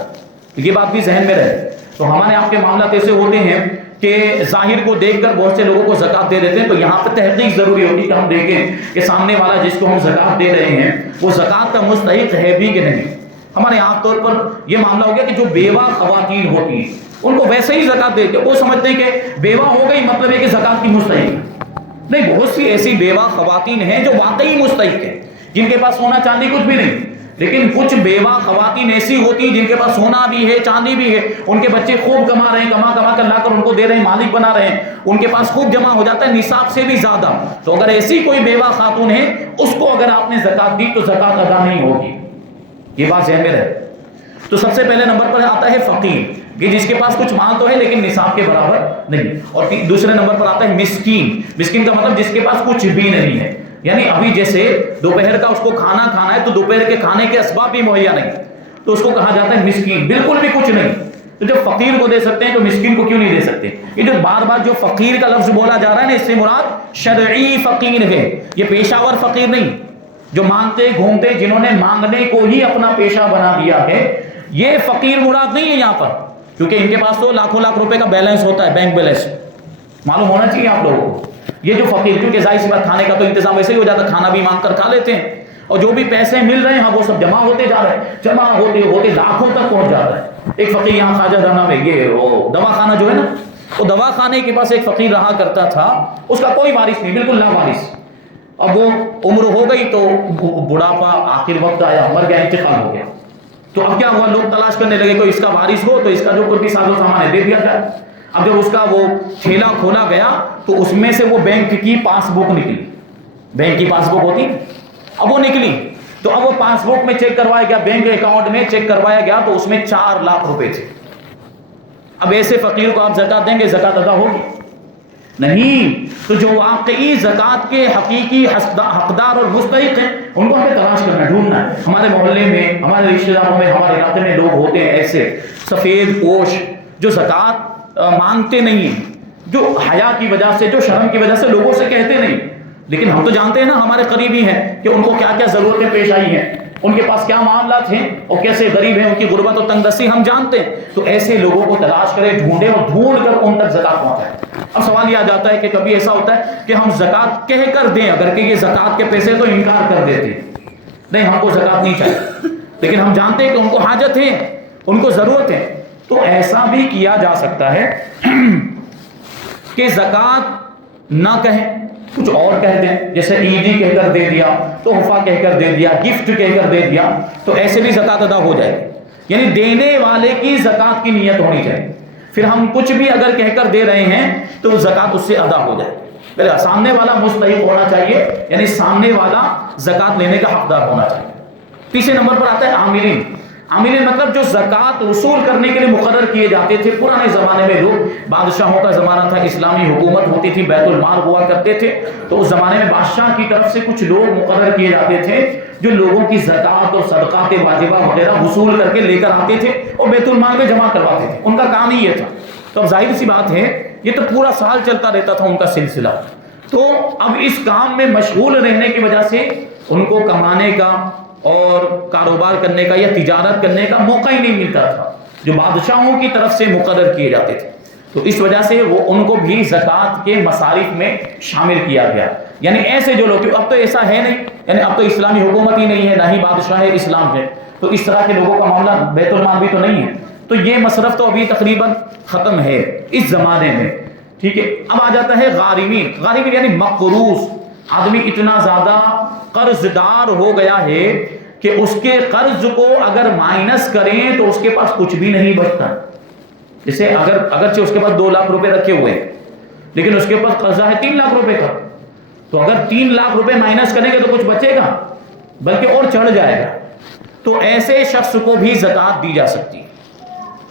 یہ بات بھی ذہن میں رہے۔ تو ہمارے آپ کے معاملات ایسے ہوتے ہیں کہ ظاہر کو دیکھ کر بہت سے لوگوں کو زکات دے دیتے ہیں، تو یہاں پہ تحقیق ضروری ہوتی ہے کہ ہم دیکھیں کہ سامنے والا جس کو ہم زکات دے رہے ہیں وہ زکات کا مستحق ہے بھی کہ نہیں۔ ہمارے عام طور پر یہ معاملہ ہو گیا کہ جو بیوہ خواتین ہوتی ہیں ان کو ویسے ہی زکات دے کے وہ سمجھتے ہیں کہ بیوہ ہو گئی مطلب ہے کہ زکات کی مستحق، نہیں، بہت سی ایسی بیوہ خواتین ہیں جو واقعی مستحق ہیں، جن کے پاس سونا چاندی کچھ بھی نہیں، لیکن کچھ بیوہ خواتین ایسی ہوتی ہیں جن کے پاس سونا بھی ہے چاندی بھی ہے، ان کے بچے خوب کما رہے ہیں، کما کر لا کر ان کو دے رہے ہیں، مالک بنا رہے ہیں، ان کے پاس خوب جمع ہو جاتا ہے نصاب سے بھی زیادہ، تو اگر ایسی کوئی بیوہ خاتون ہے اس کو اگر آپ نے زکات دی تو زکات ادا نہیں ہوگی، یہ بات ذہن میں رہے۔ تو سب سے پہلے نمبر پر آتا ہے فقیر، کہ جس کے پاس کچھ مال تو ہے لیکن نصاب کے برابر نہیں، اور دوسرے نمبر پر آتا ہے مسکین، مسکین کا مطلب جس کے پاس کچھ بھی نہیں ہے، یعنی ابھی جیسے دوپہر کا اس کو کھانا کھانا ہے تو دوپہر کے کھانے کے اسباب بھی مہیا نہیں تو اس کو کہا جاتا ہے مسکین، بالکل بھی کچھ نہیں۔ تو جب فقیر کو دے سکتے ہیں تو مسکین کو کیوں نہیں دے سکتے؟ یہ جو بار بار جو فقیر کا لفظ بولا جا رہا ہے نا، اس سے مراد شرعی فقیر ہے، یہ پیشہ ور فقیر نہیں، جو مانگتے گھومتے جنہوں نے مانگنے کو ہی اپنا پیشہ بنا دیا ہے، یہ فقیر مراد نہیں ہے یہاں پر، کیونکہ ان کے پاس تو لاکھوں لاکھ روپے کا بیلنس ہوتا ہے، بینک بیلنس معلوم ہونا چاہیے آپ لوگوں کو۔ یہ جو فقیر، کیونکہ ظاہر سی بات کھانے کا تو انتظام ویسے ہی ہو جاتا ہے، کھانا بھی مانگ کر کھا لیتے ہیں، اور جو بھی پیسے مل رہے ہیں وہ سب جمع ہوتے جا رہے ہیں، جمع ہوتے ہوتے لاکھوں تک پہنچ جاتا ہے۔ ایک فقیر یہاں خواجہ دانا میں یہ وہ دوا خانہ جو ہے نا، وہ دوا خانے کے پاس ایک فقیر رہا کرتا تھا، اس کا کوئی وارث نہیں، بالکل لا وارث۔ اب وہ عمر ہو گئی تو بڑھاپا آخر وقت آیا، مر گیا، انتقال ہو گیا، تو اب کیا ہوا، لوگ تلاش کرنے لگے کوئی اس کا وارث ہو تو اس کا جو کوئی ساز و سامان ہے دے دیا جائے۔ اب جب اس کا وہ ٹھیلا کھولا گیا تو اس میں سے وہ بینک کی پاس بک نکلی، بینک کی پاس بک ہوتی، اب وہ نکلی تو اب وہ پاس بک میں چیک کروایا گیا، بینک اکاؤنٹ میں چیک کروایا گیا تو اس میں 4 لاکھ روپے تھے۔ اب ایسے فقیر کو آپ زکات دیں گے، زکات ادا ہوگی نہیں؟ تو جو واقعی زکات کے حقیقی حقدار اور مستحق ہیں ان کو ہمیں تلاش کرنا ہے، ڈھونڈنا ہے۔ ہمارے محلے میں، ہمارے رشتہ داروں میں، ہمارے علاقے میں لوگ ہوتے ہیں ایسے سفید پوش جو زکات مانگتے نہیں ہیں، جو حیا کی وجہ سے، جو شرم کی وجہ سے لوگوں سے کہتے نہیں، لیکن ہم تو جانتے ہیں نا، ہمارے قریبی ہیں کہ ان کو کیا کیا ضرورتیں پیش آئی ہیں، ان کے پاس کیا معاملات ہیں اور کیسے غریب ہیں، ان کی غربت اور تنگ دستی ہم جانتے ہیں۔ تو ایسے لوگوں کو تلاش کریں، ڈھونڈیں اور ڈھونڈ کر ان تک زکات پہنچائیں۔ اب سوال یہ آ جاتا ہے کہ کبھی ایسا ہوتا ہے کہ ہم زکات کہہ کر دیں، اگر کہ یہ زکات کے پیسے تو انکار کر دیتے ہیں، نہیں ہم کو زکات نہیں چاہیے، لیکن ہم جانتے ہیں کہ ان کو حاجت ہے، ان کو ضرورت ہے، تو ایسا بھی کیا جا سکتا ہے کہ زکات نہ کہیں، کچھ اور کہہ دیں، جیسے عیدی کہہ کر دے دیا، تحفہ کہہ کر دے دیا، گفٹ کہہ کر دے دیا، تو ایسے بھی زکات ادا ہو جائے گی، یعنی دینے والے کی زکات کی نیت ہونی چاہیے، پھر ہم کچھ بھی اگر کہہ کر دے رہے ہیں تو زکات اس سے ادا ہو جائے گی، سامنے والا مستحق ہونا چاہیے، یعنی سامنے والا زکات لینے کا حقدار ہونا چاہیے۔ تیسرے نمبر پر آتا ہے عاملین۔ عاملین مطلب جو زکات وصول کرنے کے لیے مقرر کیے جاتے تھے، پرانے زمانے میں لوگ، بادشاہوں کا زمانہ تھا، اسلامی حکومت ہوتی تھی، بیت المال ہوا کرتے تھے، تو اس زمانے میں بادشاہ کی طرف سے کچھ لوگ مقرر کیے جاتے تھے جو لوگوں کی زکات اور صدقات واجبہ وغیرہ وصول کر کے لے کر آتے تھے اور بیت المال میں جمع کرواتے تھے، ان کا کام ہی یہ تھا۔ تو اب ظاہر سی بات ہے یہ تو پورا سال چلتا رہتا تھا ان کا سلسلہ، تو اب اس کام میں مشغول رہنے کی وجہ سے ان کو کمانے کا اور کاروبار کرنے کا یا تجارت کرنے کا موقع ہی نہیں ملتا تھا جو بادشاہوں کی طرف سے مقرر کیے جاتے تھے. تو اس وجہ سے وہ ان کو بھی زکوٰۃ کے مصارف میں شامل کیا گیا. یعنی ایسے جو لوگ، اب تو ایسا ہے نہیں، یعنی اب تو اسلامی حکومت ہی نہیں ہے، نہ ہی بادشاہ اسلام ہے، تو اس طرح کے لوگوں کا معاملہ بیت المال بھی تو نہیں ہے، تو یہ مصرف تو ابھی تقریباً ختم ہے اس زمانے میں. ٹھیک ہے. اب آ جاتا ہے غارمین. غارمین یعنی مقروض. آدمی اتنا زیادہ قرض دار ہو گیا ہے کہ اس کے قرض کو اگر مائنس کریں تو اس کے پاس کچھ بھی نہیں بچتا. جیسے اگرچہ اس کے پاس 2 لاکھ روپے رکھے ہوئے ہیں لیکن اس کے پاس قرضہ ہے 3 لاکھ روپے کا، تو اگر 3 لاکھ روپے مائنس کریں گے تو کچھ بچے گا، بلکہ اور چڑھ جائے گا. تو ایسے شخص کو بھی زکوٰۃ دی جا سکتی ہے.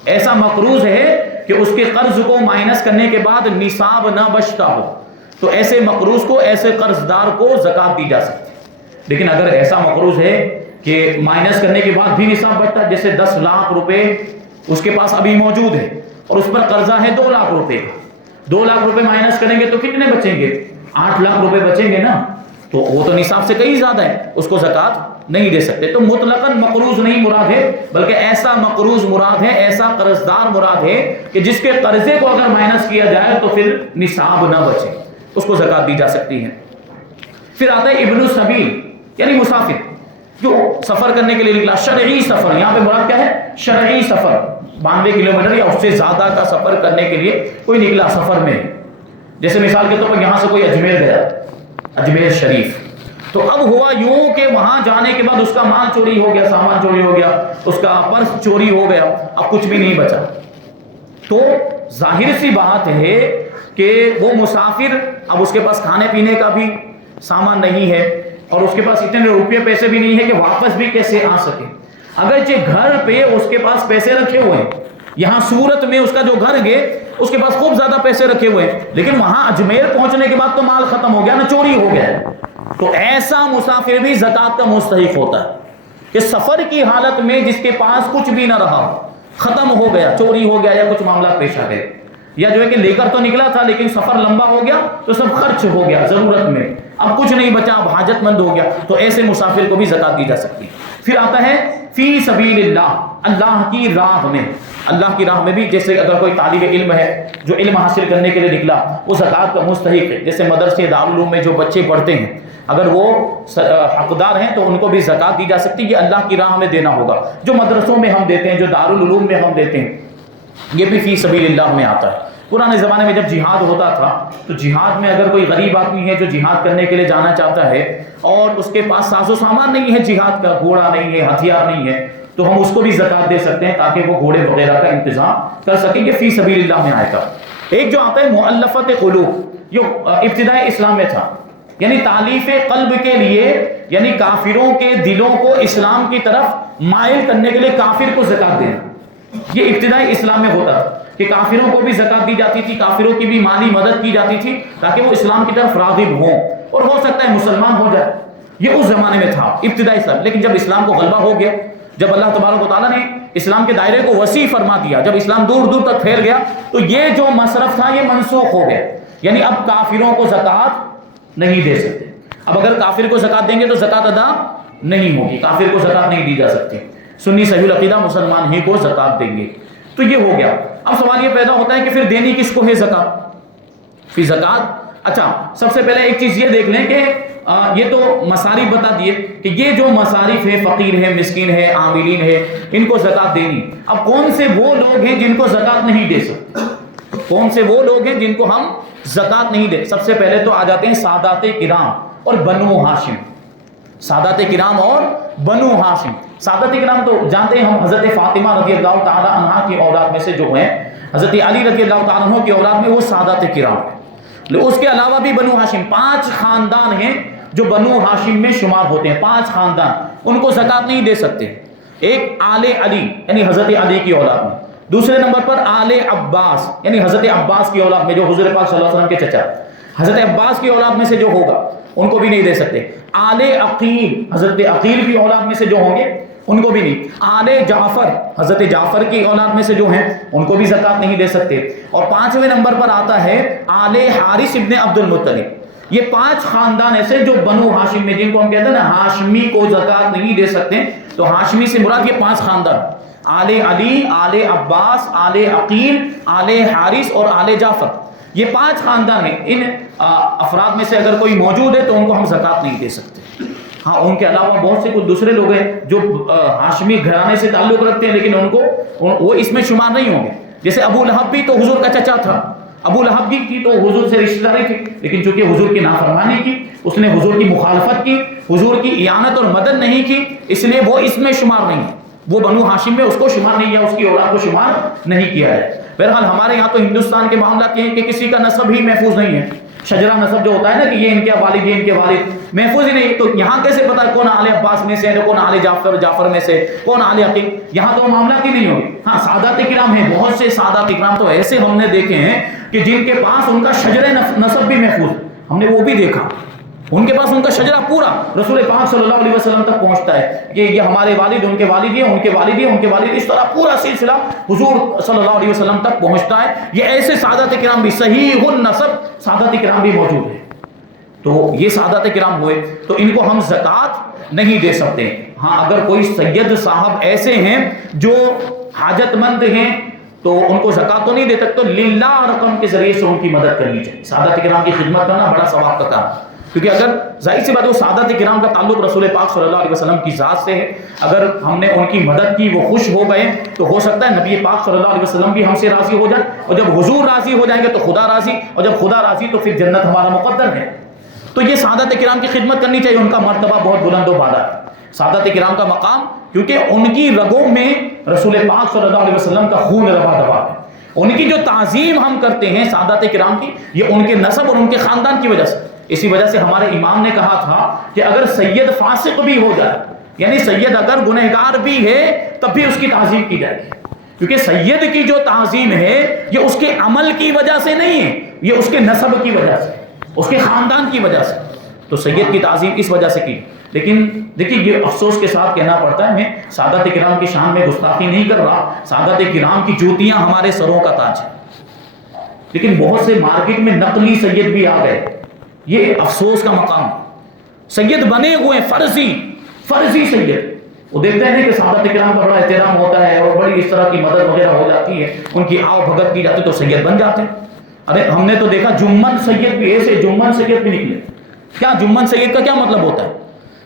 ایسا مقروض ہے کہ اس کے قرض کو مائنس کرنے کے بعد نصاب نہ بچتا ہو، تو ایسے مقروض کو، ایسے قرض دار کو زکوٰۃ دی جا سکتی ہے. لیکن اگر ایسا مقروض ہے کہ مائنس کرنے کے بعد بھی نصاب بچتا ہے، جیسے 10 لاکھ روپے اس کے پاس ابھی موجود ہے اور اس پر قرضہ ہے 2 لاکھ روپے کا، 2 لاکھ روپے مائنس کریں گے تو کتنے بچیں گے؟ 8 لاکھ روپے بچیں گے نا، تو وہ تو نصاب سے کہیں زیادہ ہے، اس کو زکوٰۃ نہیں دے سکتے. تو مطلقاً مقروض نہیں مراد ہے، بلکہ ایسا مقروض مراد ہے، ایسا قرض دار مراد ہے کہ جس کے قرضے کو اگر مائنس کیا جائے تو پھر نصاب نہ بچے، اس کو زکوٰۃ دی جا سکتی ہے. پھر آتا ہے ابن السبیل یعنی مسافر جو سفر کرنے کے لیے نکلا. شرعی سفر، یہاں پہ مراد کیا ہے؟ شرعی سفر. 92 کلومیٹر یا اس سے زیادہ کا سفر کرنے کے لیے کوئی نکلا سفر میں، جیسے مثال کے طور پر یہاں سے کوئی اجمیر گیا، اجمیر شریف. تو اب ہوا یوں کہ وہاں جانے کے بعد اس کا مال چوری ہو گیا، سامان چوری ہو گیا، اس کا پرس چوری ہو گیا، اب کچھ بھی نہیں بچا. تو ظاہر سی بات ہے کہ وہ مسافر، اب اس کے پاس کھانے پینے کا بھی سامان نہیں ہے اور اس کے پاس اتنے روپے پیسے بھی نہیں ہے کہ واپس بھی کیسے آ سکے. اگرچہ گھر پہ اس کے پاس پیسے رکھے ہوئے ہیں، یہاں سورت میں اس کا جو گھر گئے اس کے پاس خوب زیادہ پیسے رکھے ہوئے ہیں، لیکن وہاں اجمیر پہنچنے کے بعد تو مال ختم ہو گیا نا، چوری ہو گیا ہے. تو ایسا مسافر بھی زکوٰۃ کا مستحق ہوتا ہے کہ سفر کی حالت میں جس کے پاس کچھ بھی نہ رہا، ختم ہو گیا، چوری ہو گیا یا کچھ معاملہ پیش آ گئے، یا جو ہے کہ لے کر تو نکلا تھا لیکن سفر لمبا ہو گیا تو سب خرچ ہو گیا ضرورت میں، اب کچھ نہیں بچا، اب حاجت مند ہو گیا، تو ایسے مسافر کو بھی زکوٰۃ دی جا سکتی ہے. پھر آتا ہے فی سبیل اللہ، اللہ کی راہ میں. اللہ کی راہ میں بھی جیسے اگر کوئی طالب علم ہے جو علم حاصل کرنے کے لیے نکلا، وہ زکوٰۃ کا مستحق ہے. جیسے مدرسے دارالعلوم میں جو بچے پڑھتے ہیں اگر وہ حقدار ہیں تو ان کو بھی زکوٰۃ دی جا سکتی ہے. یہ اللہ کی راہ میں دینا ہوگا. جو مدرسوں میں ہم دیتے ہیں، جو دارالعلوم میں ہم دیتے ہیں، یہ بھی فی سبیل اللہ میں آتا ہے. پرانے زمانے میں جب جہاد ہوتا تھا تو جہاد میں اگر کوئی غریب آدمی ہے جو جہاد کرنے کے لیے جانا چاہتا ہے اور اس کے پاس ساز و سامان نہیں ہے جہاد کا، گھوڑا نہیں ہے، ہتھیار نہیں ہے، تو ہم اس کو بھی زکوٰۃ دے سکتے ہیں تاکہ وہ گھوڑے وغیرہ کا انتظام کر سکیں. یہ فی سبیل اللہ میں آئے گا. ایک جو آتا ہے مؤلفت قلوب، جو ابتدائی اسلام میں تھا، یعنی تالیف قلب کے لیے، یعنی کافروں کے دلوں کو اسلام کی طرف مائل کرنے کے لیے کافر کو زکوٰۃ دینا. یہ ابتدائی اسلام میں ہوتا تھا کہ کافروں کو بھی زکوٰۃ دی جاتی تھی، کافروں کی بھی مالی مدد کی جاتی تھی تاکہ وہ اسلام کی طرف راغب ہوں اور ہو سکتا ہے مسلمان ہو جائے. یہ اس زمانے میں تھا ابتدائی اسلام. لیکن جب اسلام کو غلبہ ہو گیا، جب اللہ تبارک و تعالیٰ نے اسلام کے دائرے کو وسیع فرما دیا، جب اسلام دور دور تک پھیل گیا، تو یہ جو مصرف تھا یہ منسوخ ہو گیا. یعنی اب کافروں کو زکوٰۃ نہیں دے سکتے. اب اگر کافر کو زکوٰۃ دیں گے تو زکوٰۃ ادا نہیں ہوگی، کافر کو زکوٰۃ نہیں دی جا سکتی. سنی صحیح العقیدہ مسلمان ہی کو زکوٰۃ دیں گے. تو یہ ہو گیا. اب سوال یہ پیدا ہوتا ہے کہ پھر دینی کس کو ہے زکوٰۃ؟ پھر زکوٰۃ، اچھا سب سے پہلے ایک چیز یہ دیکھ لیں کہ یہ تو مصارف بتا دیے کہ یہ جو مصارف ہے، فقیر ہے، مسکین ہے، عاملین ہے، ان کو زکوٰۃ دینی. اب کون سے وہ لوگ ہیں جن کو زکوٰۃ نہیں دے سکتے؟ کون سے وہ لوگ ہیں جن کو ہم زکوٰۃ نہیں دے؟ سب سے پہلے تو آ جاتے ہیں سادات کرام اور بنو ہاشم. سادات کرام اور بنو ہاشم. سادات کرام تو جانتے ہیں ہم، حضرت فاطمہ رضی اللہ تعالی عنہا کی اولاد میں سے جو ہیں، حضرت علی رضی اللہ تعالیٰ عنہ کی اولاد میں وہ سادات کرام ہیں. اس کے علاوہ بھی بنو ہاشم 5 خاندان ہیں جو بنو ہاشم میں شمار ہوتے ہیں. 5 خاندان، ان کو زکوٰۃ نہیں دے سکتے. ایک آل علی یعنی حضرت علی کی اولاد میں، دوسرے نمبر پر آل عباس یعنی حضرت عباس کی اولاد میں جو حضور پاک صلی اللہ علیہ وسلم کے چچا، حضرت عباس کی اولاد میں سے جو ہوگا ان کو بھی نہیں دے سکتے. آل عقیل حضرت عقیل کی اولاد میں سے جو ہوں گے ان کو بھی نہیں. آل جعفر حضرت جعفر کی اولاد میں سے جو ہیں ان کو بھی زکوٰۃ نہیں دے سکتے. اور 5ویں نمبر پر آتا ہے آل حارث ابن عبد المطلب. یہ 5 خاندان ایسے جو بنو ہاشم میں، جن کو ہم کہتے ہیں نا ہاشمی کو زکوٰۃ نہیں دے سکتے، تو ہاشمی سے مراد یہ 5 خاندان، آل علی، آل عباس، آل عقیل، آل حارث اور آل جعفر، یہ 5 خاندان ہیں۔ ان افراد میں سے اگر کوئی موجود ہے تو ان کو ہم زکوٰۃ نہیں دے سکتے۔ ہاں ان کے علاوہ بہت سے کچھ دوسرے لوگ ہیں جو ہاشمی گھرانے سے تعلق رکھتے ہیں، لیکن ان کو وہ اس میں شمار نہیں ہوں گے۔ جیسے ابو لہب بھی تو حضور کا چچا تھا، ابو لہب کی تو حضور سے رشتہ داری تھی، لیکن چونکہ حضور کی نافرمانی کی، اس نے حضور کی مخالفت کی، حضور کی اعانت اور مدد نہیں کی، اس لیے وہ اس میں شمار نہیں ہے، وہ بنو ہاشم میں اس کو شمار نہیں کیا، اس کی اولاد کو شمار نہیں کیا ہے۔ بہرحال ہمارے یہاں تو ہندوستان کے معاملات یہ ہیں کہ کسی کا نسب ہی محفوظ نہیں ہے، شجرہ نسب جو ہوتا ہے نا کہ یہ ان کے والد، یہ ان کے والد، محفوظ ہی نہیں، تو یہاں کیسے پتا کون آل عباس میں سے ہے، کون آل جعفر میں سے، کون آل عقیل، یہاں تو معاملات ہی نہیں ہوگی۔ ہاں سادات کرام ہیں، بہت سے سادات کرام تو ایسے ہم نے دیکھے ہیں کہ جن کے پاس ان کا شجرہ نسب بھی محفوظ، ہم نے وہ بھی دیکھا، ان کے پاس ان کا شجرہ پورا رسول پاک صلی اللہ علیہ وسلم تک پہنچتا ہے کہ یہ ہمارے والد، ان کے والد، یہ ان کے والد، یہ ان کے والد، اس طرح پورا سلسلہ حضور صلی اللہ علیہ وسلم تک پہنچتا ہے۔ یہ ایسے سادات کرام بھی، صحیح النسب سادات کرام بھی موجود ہیں۔ تو یہ سادات کرام ہوئے تو ان کو ہم زکوٰۃ نہیں دے سکتے۔ ہاں اگر کوئی سید صاحب ایسے ہیں جو حاجت مند ہیں تو ان کو زکوٰۃ تو نہیں دے سکتے، تو للہ رقم کے ذریعے سے ان کی مدد کرنی چاہیے۔ سادات کرام کی خدمت کرنا بڑا ثواب کا کام، کیونکہ اگر ظاہر سی بات ہے وہ سادات کرام کا تعلق رسول پاک صلی اللہ علیہ وسلم کی ذات سے ہے، اگر ہم نے ان کی مدد کی، وہ خوش ہو گئے تو ہو سکتا ہے نبی پاک صلی اللہ علیہ وسلم بھی ہم سے راضی ہو جائے، اور جب حضور راضی ہو جائیں گے تو خدا راضی، اور جب خدا راضی تو پھر جنت ہمارا مقدر ہے۔ تو یہ سادات کرام کی خدمت کرنی چاہیے، ان کا مرتبہ بہت بلند و بالا ہے، سادات کرام کا مقام، کیونکہ ان کی رگوں میں رسول پاک صلی اللہ علیہ وسلم کا خون روا دوا ہے۔ ان کی جو تعظیم ہم کرتے ہیں سادات کرام کی، یہ ان کے نسب اور ان کے خاندان کی وجہ سے۔ اسی وجہ سے ہمارے امام نے کہا تھا کہ اگر سید فاسق بھی ہو جائے، یعنی سید اگر گنہگار بھی ہے تب بھی اس کی تعظیم کی جائے گی، کیونکہ سید کی جو تعظیم ہے یہ اس کے عمل کی وجہ سے نہیں ہے، یہ اس کے نسب کی وجہ سے، اس کے خاندان کی وجہ سے، تو سید کی تعظیم اس وجہ سے کی۔ لیکن دیکھیے یہ افسوس کے ساتھ کہنا پڑتا ہے، میں سادات کرام کی شان میں گستاخی نہیں کر رہا، سادات کرام کی جوتیاں ہمارے سروں کا تاج ہے، لیکن بہت سے مارکیٹ میں نقلی سید بھی آ گئے، یہ افسوس کا مقام۔ سید بنے ہوئے فرضی سید، وہ دیکھتے ہیں کہ سادات کرام کا بڑا احترام ہوتا ہے اور بڑی اس طرح کی مدد وغیرہ ہو جاتی ہے، ان کی آؤ بھگت کی جاتی تو سید بن جاتے ہیں۔ ارے ہم نے تو دیکھا جمن سید بھی، ایسے جمن سید بھی نکلے۔ کیا جمن سید کا کیا مطلب ہوتا ہے؟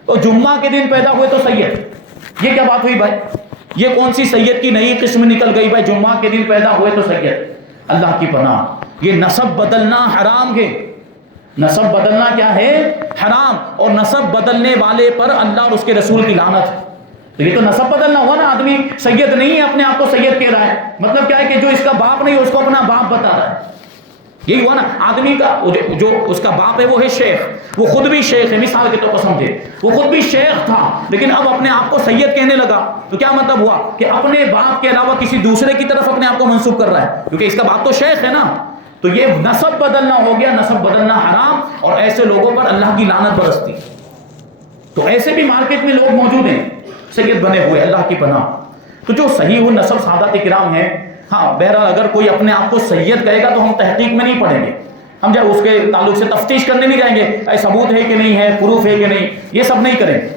تو جمعہ کے دن پیدا ہوئے تو سید، یہ کیا بات ہوئی بھائی؟ یہ کون سی سید کی نئی قسم نکل گئی بھائی؟ جمعہ کے دن پیدا ہوئے تو سید، اللہ کی پناہ، یہ نسب بدلنا حرام ہے۔ نسب بدلنا کیا ہے؟ حرام، اور نسب بدلنے والے پر اللہ اور اس کے رسول کی لعنت ہے۔ تو یہ تو نسب بدلنا ہوا نا، آدمی سید نہیں ہے، اپنے آپ کو سید کہہ رہا ہے، مطلب کیا ہے کہ جو اس کا باپ نہیں اس کو اپنا باپ بتا رہا ہے، یہی ہوا نا۔ آدمی کا جو اس کا باپ ہے وہ ہے شیخ، وہ خود بھی شیخ ہے، مثال کے طور پر سمجھے، وہ خود بھی شیخ تھا لیکن اب اپنے آپ کو سید کہنے لگا، تو کیا مطلب ہوا کہ اپنے باپ کے علاوہ کسی دوسرے کی طرف اپنے آپ کو منسوب کر رہا ہے، کیونکہ اس کا باپ تو شیخ ہے نا۔ تو یہ نسب بدلنا ہو گیا، نسب بدلنا حرام، اور ایسے لوگوں پر اللہ کی لعنت برستی۔ تو ایسے بھی مارکیٹ میں لوگ موجود ہیں سید بنے ہوئے، اللہ کی پناہ۔ تو جو صحیح النسب سادات کرام ہیں، ہاں بہرحال اگر کوئی اپنے آپ کو سید کہے گا تو ہم تحقیق میں نہیں پڑھیں گے، ہم جب اس کے تعلق سے تفتیش کرنے نہیں جائیں گے، اے ثبوت ہے کہ نہیں ہے، پروف ہے کہ نہیں، یہ سب نہیں کریں گے۔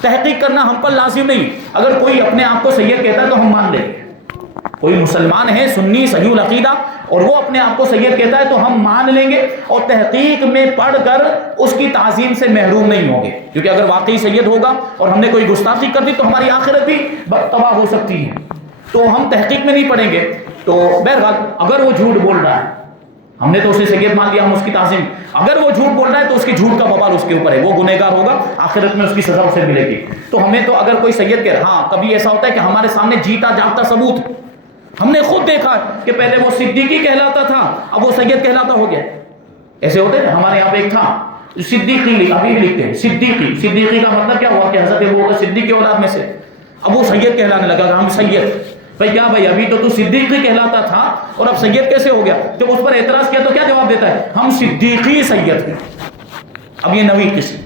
تحقیق کرنا ہم پر لازم نہیں، اگر کوئی اپنے آپ کو سید کہتا ہے تو ہم مان لیں گے۔ کوئی مسلمان ہے سنی صحیح العقیدہ اور وہ اپنے آپ کو سید کہتا ہے تو ہم مان لیں گے، اور تحقیق میں پڑھ کر اس کی تعظیم سے محروم نہیں ہوں گے، کیونکہ اگر واقعی سید ہوگا اور ہم نے کوئی گستاخی کر دی تو ہماری آخرت بھی تباہ ہو سکتی ہے، تو ہم تحقیق میں نہیں پڑھیں گے۔ تو بہرحال اگر وہ جھوٹ بول رہا ہے، ہم نے تو اسے سید مان لیا، ہم اس کی تعظیم، اگر وہ جھوٹ بول رہا ہے تو اس کی جھوٹ کا وبال اس کے اوپر ہے، وہ گنہگار ہوگا، آخرت میں اس کی سزا اسے ملے گی۔ تو ہمیں تو اگر کوئی سید کہہ رہا، ہاں کبھی ایسا ہوتا ہے کہ ہمارے سامنے جیتا جاگتا ثبوت، ہم نے خود دیکھا کہ پہلے وہ صدیقی کہلاتا تھا اب وہ سید کہلاتا ہو گیا، ایسے ہوتے ہیں۔ ہمارے یہاں پہ ایک تھا صدیقی، ابھی بھی لکھتے ہیں صدیقی کا مطلب کیا ہوا کہ حضرت ابوبکر صدیق کی اولاد میں سے، اب وہ سید کہلانے لگا، ہم سید، بھائی کیا بھائی ابھی تو صدیقی کہلاتا تھا اور اب سید کیسے ہو گیا؟ جب اس پر اعتراض کیا تو کیا جواب دیتا ہے؟ ہم صدیقی سید ہیں۔ اب یہ نوی قسم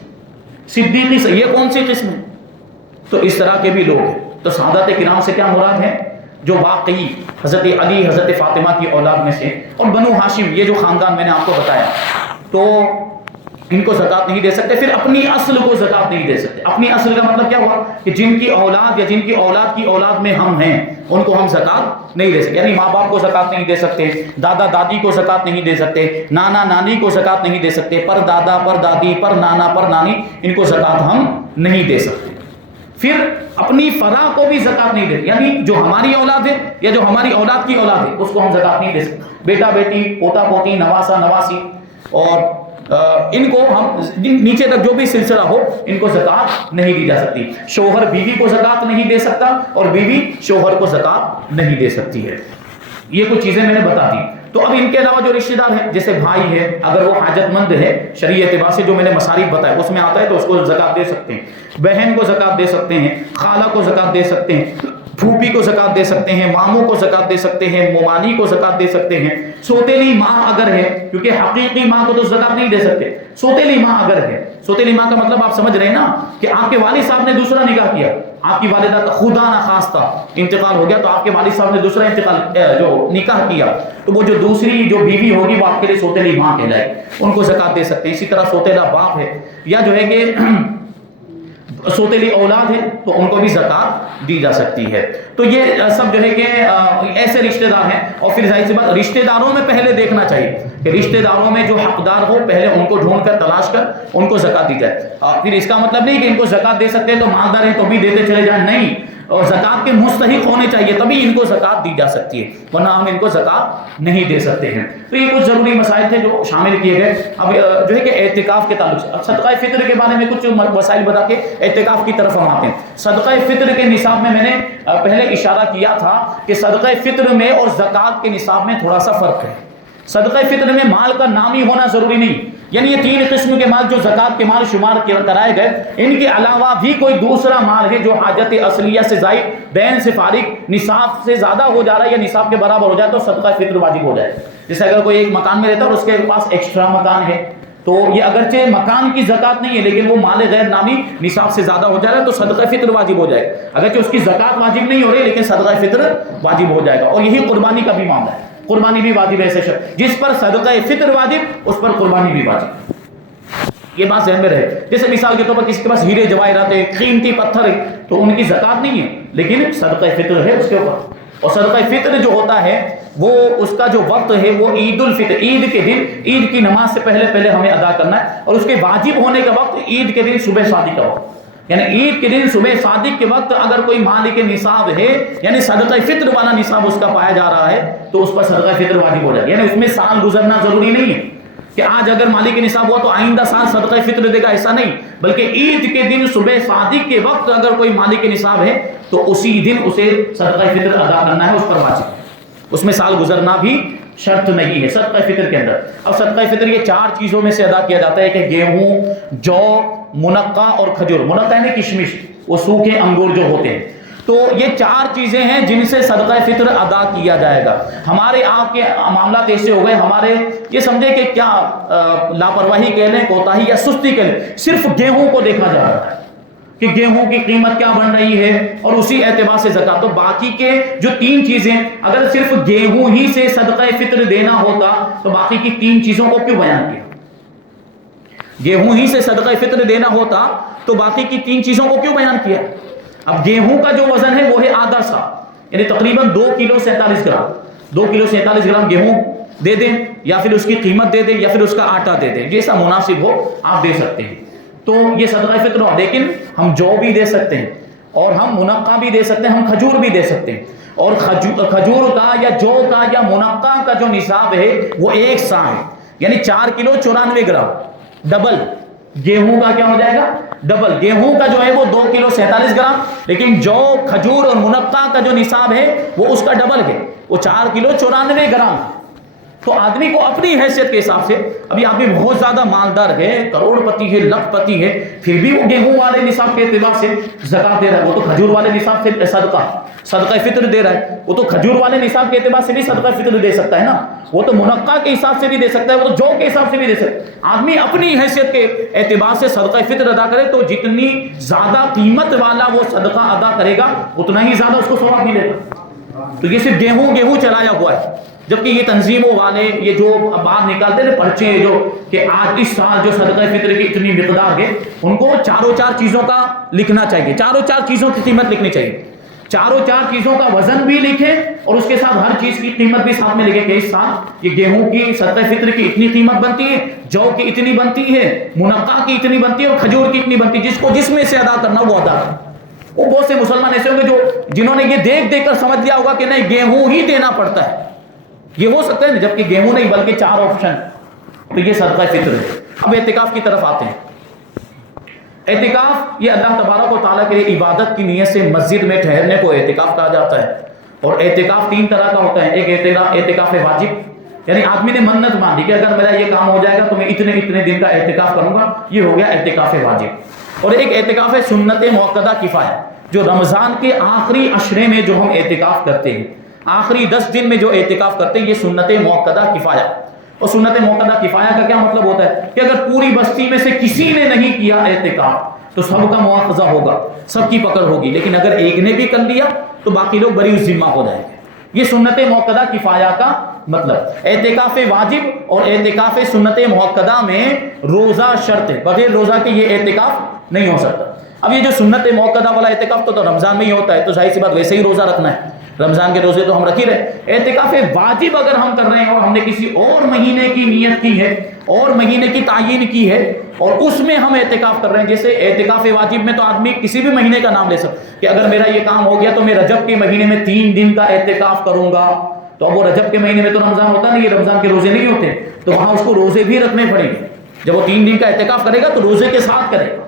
صدیقی سید، یہ کون سی قسم ہے؟ تو اس طرح کے بھی لوگ ہیں۔ تو سادات کرام سے کیا مراد ہے؟ جو واقعی حضرت علی حضرت فاطمہ کی اولاد میں سے، اور بنو ہاشم یہ جو خاندان میں نے آپ کو بتایا، تو ان کو زکات نہیں دے سکتے. پھر اپنی اصل کو زکات نہیں دے سکتے. اپنی اصل کا مطلب کیا ہوا کہ جن کی اولاد یا جن کی اولاد کی اولاد میں ہم ہیں ان کو ہم زکات نہیں دے سکتے. یعنی ماں باپ کو زکات نہیں دے سکتے, دادا دادی کو زکات نہیں دے سکتے, نانا نانی کو زکات نہیں دے سکتے, پر دادا پر دادی پر نانا پر نانی ان کو زکات ہم نہیں دے سکتے. پھر اپنی فرا کو بھی زکات نہیں دیتے, یعنی جو ہماری اولاد ہے یا جو ہماری اولاد کی اولاد ہے اس کو ہم زکات نہیں دے سکتے. بیٹا بیٹی, پوتا پوتی, نواسا نواسی, اور ان کو ہم نیچے تک جو بھی سلسلہ ہو ان کو زکات نہیں دی جا سکتی. شوہر بیوی کو زکات نہیں دے سکتا اور بیوی شوہر کو زکات نہیں دے سکتی ہے. یہ کچھ چیزیں میں نے بتا دی. تو اب ان کے علاوہ جو رشتہ دار ہیں جیسے بھائی ہے, اگر وہ حاجت مند ہے شرعی اعتبار سے, جو میں نے مصارف بتایا اس میں آتا ہے تو اس کو زکات دے سکتے ہیں. بہن کو زکات دے سکتے ہیں, خالہ کو زکات دے سکتے ہیں, پھوپھی کو زکات دے سکتے ہیں, ماموں کو زکات دے سکتے ہیں, مومانی کو زکات دے سکتے ہیں. سوتیلی ماں اگر ہے, کیونکہ حقیقی ماں کو تو زکات نہیں دے سکتے, سوتیلی ماں اگر ہے, سوتیلی ماں کا مطلب آپ سمجھ رہے ہیں نا کہ آپ کے والد صاحب نے دوسرا نکاح کیا, آپ کی والدہ کا خدا نخواستہ انتقال ہو گیا تو آپ کے والد صاحب نے دوسرا جو نکاح کیا, تو وہ جو دوسری جو بیوی ہوگی وہ آپ کے لیے سوتیلی ماں کہلائے, ان کو زکات دے سکتے ہیں. اسی طرح سوتیلا باپ ہے یا جو ہے کہ سوتیلی اولاد ہے تو ان کو بھی زکات دی جا سکتی ہے. تو یہ سب جو ہے کہ ایسے رشتہ دار ہیں. اور پھر ظاہر سی بات رشتہ داروں میں پہلے دیکھنا چاہیے کہ رشتہ داروں میں جو حقدار ہو پہلے ان کو ڈھونڈ کر تلاش کر ان کو زکات دی جائے. پھر اس کا مطلب نہیں کہ ان کو زکات دے سکتے ہیں تو مالدار ہیں تو بھی دیتے چلے جائیں, نہیں, اور زکات کے مستحق ہونے چاہیے تبھی ان کو زکات دی جا سکتی ہے, ورنہ ہم ان کو زکات نہیں دے سکتے ہیں. تو یہ کچھ ضروری مسائل تھے جو شامل کیے گئے. اب جو ہے کہ اعتکاف کے تعلق سے صدقہ فطر کے بارے میں کچھ مسائل بتا کے اعتکاف کی طرف ہم آتے ہیں. صدقہ فطر کے نصاب میں نے پہلے اشارہ کیا تھا کہ صدقہ فطر میں اور زکات کے نصاب میں تھوڑا سا فرق ہے. صدقہ فطر میں مال کا نامی ہونا ضروری نہیں, یعنی یہ 3 قسم کے مال جو زکات کے مال شمار کرائے گئے, ان کے علاوہ بھی کوئی دوسرا مال ہے جو حاجت اصلیہ سے زائد, بین سے فارغ, نصاب سے زیادہ ہو جا رہا ہے یا نصاب کے برابر ہو جائے تو صدقہ فطر واجب ہو جائے. جیسے اگر کوئی ایک مکان میں رہتا ہے اور اس کے پاس ایکسٹرا مکان ہے تو یہ اگرچہ مکان کی زکات نہیں ہے لیکن وہ مال غیر نامی نصاب سے زیادہ ہو جا رہا ہے تو صدقہ فطر واجب ہو جائے گا. اگرچہ اس کی زکات واجب نہیں ہو رہی لیکن صدقہ فطر واجب ہو جائے گا. اور یہی قربانی کا بھی معاملہ ہے, قربانی بھی واجب ہے. ایسے شخص جس پر صدقہ فطر واجب اس پر قربانی بھی واجب. یہ بات ذہن میں رہے. جیسے مثال کے طور پر کسی کے پاس ہیرے جواہرات ہے, قیمتی پتھر ہے, تو ان کی زکات نہیں ہے لیکن صدقہ فطر ہے اس کے اوپر. اور صدقہ فطر جو ہوتا ہے وہ اس کا جو وقت ہے وہ عید الفطر, عید کے دن, عید کی نماز سے پہلے ہمیں ادا کرنا ہے. اور اس کے واجب ہونے کا وقت عید کے دن صبح صادق کا وقت, یعنی عید کے دن صبح صادق کے وقت اگر کوئی مالک نصاب ہے یعنی صدقہ فطر والا نصاب اس کا پایا جا رہا ہے تو اس پر صدقہ فطر واجب ہو جائے. یعنی اس میں سال گزرنا ضروری نہیں ہے کہ آج اگر مالک نصاب ہوا تو آئندہ سال صدقہ فطر دے گا, ایسا نہیں, بلکہ عید کے دن صبح صادق کے وقت اگر کوئی مالک نصاب ہے تو اسی دن اسے صدقہ فطر ادا کرنا ہے, اس پر واجب ہے. اس میں سال گزرنا بھی شرط نہیں ہے صدقہ فطر کے اندر. اب صدقہ فطر یہ 4 چیزوں میں سے ادا کیا جاتا ہے کہ گیہوں, جو, منقع اور کھجور. منقع یعنی کشمش, وہ سوکھے انگور جو ہوتے ہیں. تو یہ 4 چیزیں ہیں جن سے صدقہ فطر ادا کیا جائے گا. ہمارے آپ کے معاملات ایسے ہو گئے, ہمارے یہ سمجھے کہ کیا لاپرواہی کہہ لیں, کوتاہی یا سستی کہہ لیں, صرف گیہوں کو دیکھا جا رہا ہے کہ گیہوں کی قیمت کیا بن رہی ہے اور اسی اعتبار سے زکات. تو باقی کے جو 3 چیزیں, اگر صرف گیہوں ہی سے صدقہ فطر دینا ہوتا تو باقی کی 3 چیزوں کو کیوں بیان کیا؟ گیہوں ہی سے صدقہ فطر دینا ہوتا تو باقی کی 3 چیزوں کو کیوں بیان کیا؟ اب گیہوں کا جو وزن ہے وہ ہے آدھا سا, یعنی تقریباً 2 کلو 47 گرام. 2 کلو 47 گرام گیہوں دے دیں یا پھر اس کی قیمت دے دیں یا پھر اس کا آٹا دے دیں, جیسا مناسب ہو آپ دے سکتے ہیں. تو یہ صدقہ فطر ہو. لیکن ہم جو بھی دے سکتے ہیں اور ہم منقع بھی دے سکتے ہیں, ہم کھجور بھی دے سکتے ہیں. اور کھجور کا یا جو کا یا منقع کا جو نصاب ہے وہ 1 سا ہے, یعنی 4 کلو 94 گرام. ڈبل گیہوں کا کیا ہو جائے گا؟ ڈبل. گیہوں کا جو ہے وہ 2 کلو 47 گرام, لیکن جو, کھجور اور منقع کا جو نصاب ہے وہ اس کا ڈبل ہے, وہ 4 کلو 94 گرام. تو آدمی کو اپنی حیثیت کے حساب سے, ابھی آدمی بہت زیادہ مالدار ہے, کروڑ پتی ہے, لکھ پتی ہے, پھر بھی وہ گیہوں والے نصاب کے اعتبار سے زکات دے رہا ہے. وہ تو کھجور والے نصاب سے صدقہ فطر دے رہا ہے, وہ تو کھجور والے نصاب کے اعتبار سے بھی صدقہ فطر دے سکتا ہے نا, وہ تو منقع کے حساب سے بھی دے سکتا ہے, وہ تو جو کے حساب سے بھی دے سکتا ہے. آدمی اپنی حیثیت کے اعتبار سے صدقہ فطر ادا کرے تو جتنی زیادہ قیمت والا وہ صدقہ ادا کرے گا اتنا ہی زیادہ اس کو ثواب ملے گا. تو یہ صرف گیہوں چلایا ہوا ہے. جبکہ یہ تنظیموں والے یہ جو باہر نکالتے ہیں پرچے جو کہ آج اس سال جو صدقہ فطر کی اتنی مقدار ہے، ان کو چاروں چار چیزوں کا لکھنا چاہیے، چاروں چار چیزوں کی قیمت لکھنی چاہیے، چاروں چار چیزوں کا وزن بھی لکھیں اور اس کے ساتھ ہر چیز کی قیمت بھی ساتھ میں لکھیں کہ اس سال یہ گیہوں کی صدقہ فطر کی اتنی قیمت بنتی ہے، جو کی اتنی بنتی ہے، منقع کی اتنی بنتی ہے اور کھجور کی اتنی بنتی ہے، جس کو جس میں سے ادا کرنا وہ ادا کرے۔ وہ بہت سے مسلمان ایسے ہوں گے جنہوں نے یہ دیکھ دیکھ کر سمجھ لیا ہوگا کہ نہیں گیہوں ہی دینا پڑتا ہے، یہ ہو سکتا ہے نا، جبکہ گیہوں نہیں بلکہ چار آپشن، تو یہ صدقہ فطر ہے۔ اب اعتکاف کی طرف آتے ہیں۔ اعتکاف یہ اللہ تبارک و تعالیٰ کے لیے عبادت کی نیت سے مسجد میں ٹھہرنے کو اعتکاف کہا جاتا ہے، اور اعتکاف تین طرح کا ہوتا ہے۔ ایک اعتکاف واجب، یعنی آدمی نے منت مان لی کہ اگر میرا یہ کام ہو جائے گا تو میں اتنے اتنے دن کا اعتکاف کروں گا، یہ ہو گیا اعتکاف واجب۔ اور ایک اعتکاف سنت موقدہ کفایہ، جو رمضان کے آخری عشرے میں جو ہم اعتکاف کرتے ہیں، آخری 10 دن میں جو اعتکاف کرتے ہیں، یہ سنت موقدہ کفایہ۔ اور سنت موقدہ کفایہ کا کیا مطلب ہوتا ہے کہ اگر پوری بستی میں سے کسی نے نہیں کیا اعتکاف تو سب کا مواخذہ ہوگا، سب کی پکڑ ہوگی، لیکن اگر ایک نے بھی کر لیا تو باقی لوگ بری ذمہ ہو جائیں گے۔ یہ سنت موقدہ کفایہ کا مطلب۔ اعتکاف واجب اور اعتکاف سنت موقدہ میں روزہ شرط ہے، بغیر روزہ کے یہ اعتکاف نہیں ہو سکتا۔ اب یہ جو سنت موقدہ والا اعتکاف تو رمضان میں ہی ہوتا ہے، تو ظاہر سی بات ویسے ہی روزہ رکھنا ہے، رمضان کے روزے تو ہم رکھ ہی رہے۔ اعتکاف واجب اگر ہم کر رہے ہیں اور ہم نے کسی اور مہینے کی نیت کی ہے اور مہینے کی تعیین کی ہے اور اس میں ہم اعتکاف کر رہے ہیں، جیسے اعتکاف واجب میں تو آدمی کسی بھی مہینے کا نام لے سکتا کہ اگر میرا یہ کام ہو گیا تو میں رجب کے مہینے میں 3 دن کا اعتکاف کروں گا، تو اب وہ رجب کے مہینے میں تو رمضان ہوتا نہیں، یہ رمضان کے روزے نہیں ہوتے، تو وہاں اس کو روزے بھی رکھنے پڑیں گے۔ جب وہ 3 دن کا اعتکاف کرے گا تو روزے کے ساتھ کرے گا۔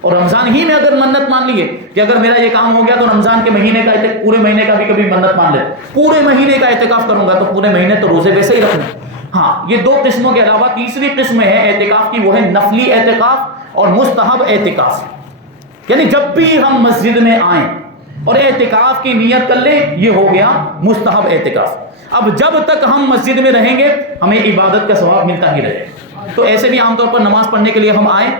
اور رمضان ہی میں اگر منت مان لیے کہ اگر میرا یہ کام ہو گیا تو رمضان کے مہینے کا پورے مہینے کا بھی کبھی منت مان لیتے، پورے مہینے کا اعتکاف کروں گا، تو پورے مہینے تو روزے ویسے ہی رکھنے۔ ہاں، یہ 2 قسموں کے علاوہ تیسری قسم ہے اعتکاف کی، وہ ہے نفلی اعتکاف اور مستحب اعتکاف، یعنی جب بھی ہم مسجد میں آئیں اور اعتکاف کی نیت کر لیں، یہ ہو گیا مستحب اعتکاف۔ اب جب تک ہم مسجد میں رہیں گے ہمیں عبادت کا ثواب ملتا ہی رہے گا۔ تو ایسے بھی عام طور پر نماز پڑھنے کے لیے ہم آئیں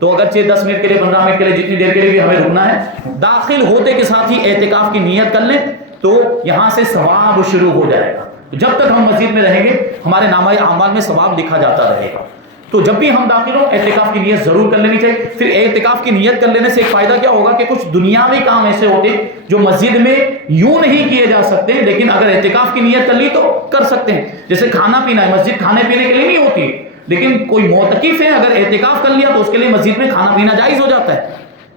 تو اگرچہ 10 منٹ کے لیے 15 منٹ کے لیے جتنی دیر کے لیے بھی ہمیں رکنا ہے، داخل ہوتے کے ساتھ ہی اعتکاف کی نیت کر لیں تو یہاں سے ثواب شروع ہو جائے گا۔ جب تک ہم مسجد میں رہیں گے ہمارے نامہ اعمال میں ثواب لکھا جاتا رہے گا۔ تو جب بھی ہم داخل ہوں اعتکاف کی نیت ضرور کر لینی چاہیے۔ پھر اعتکاف کی نیت کر لینے سے ایک فائدہ کیا ہوگا کہ کچھ دنیاوی کام ایسے ہوتے ہیں جو مسجد میں یوں نہیں کیے جا سکتے، لیکن اگر اعتکاف کی نیت کر لی تو کر سکتے ہیں۔ جیسے کھانا پینا ہے، مسجد کھانے پینے کے لیے نہیں ہوتی، لیکن کوئی معتکف ہے اگر اعتکاف کر لیا تو اس کے لیے مسجد میں کھانا پینا جائز ہو جاتا ہے،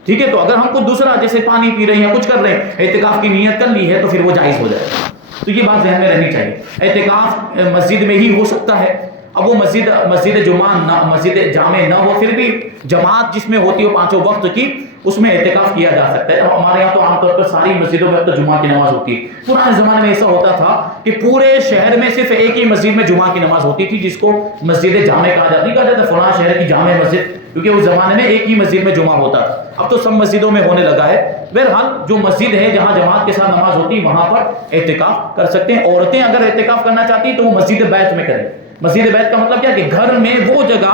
ٹھیک ہے۔ تو اگر ہم کچھ دوسرا جیسے پانی پی رہے ہیں یا کچھ کر رہے ہیں، اعتکاف کی نیت کر لی ہے تو پھر وہ جائز ہو جائے گا۔ تو یہ بات ذہن میں رہنی چاہیے۔ اعتکاف مسجد میں ہی ہو سکتا ہے، اب وہ مسجد جمعہ نہ، مسجد جامع نہ ہو، پھر بھی جماعت جس میں ہوتی ہے 5 وقت کی، اس میں اعتکاف کیا جا سکتا ہے۔ ہمارے یہاں تو عام طور پر ساری مسجدوں میں تو جمعہ کی نماز ہوتی ہے۔ پرانے زمانے میں ایسا ہوتا تھا کہ پورے شہر میں صرف ایک ہی مسجد میں جمعہ کی نماز ہوتی تھی، جس کو مسجد جامع کہا جاتا فلاں شہر کی جامع مسجد، کیونکہ اس زمانے میں ایک ہی مسجد میں جمعہ ہوتا تھا۔ اب تو سب مسجدوں میں ہونے لگا ہے۔ بہرحال جو مسجد ہے جہاں جماعت کے ساتھ نماز ہوتی ہے وہاں پر اعتکاف کر سکتے ہیں۔ عورتیں اگر اعتکاف کرنا چاہتی ہیں تو وہ مسجد بیت میں کریں۔ مسجد بیت کا مطلب کیا کہ گھر میں وہ جگہ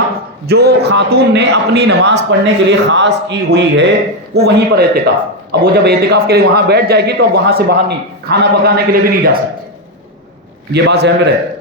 جو خاتون نے اپنی نماز پڑھنے کے لیے خاص کی ہوئی ہے وہ وہیں پر اعتکاف۔ اب وہ جب اعتکاف کے لیے وہاں بیٹھ جائے گی تو اب وہاں سے باہر نہیں، کھانا پکانے کے لیے بھی نہیں جا سکتی، یہ بات ذہن میں رہے۔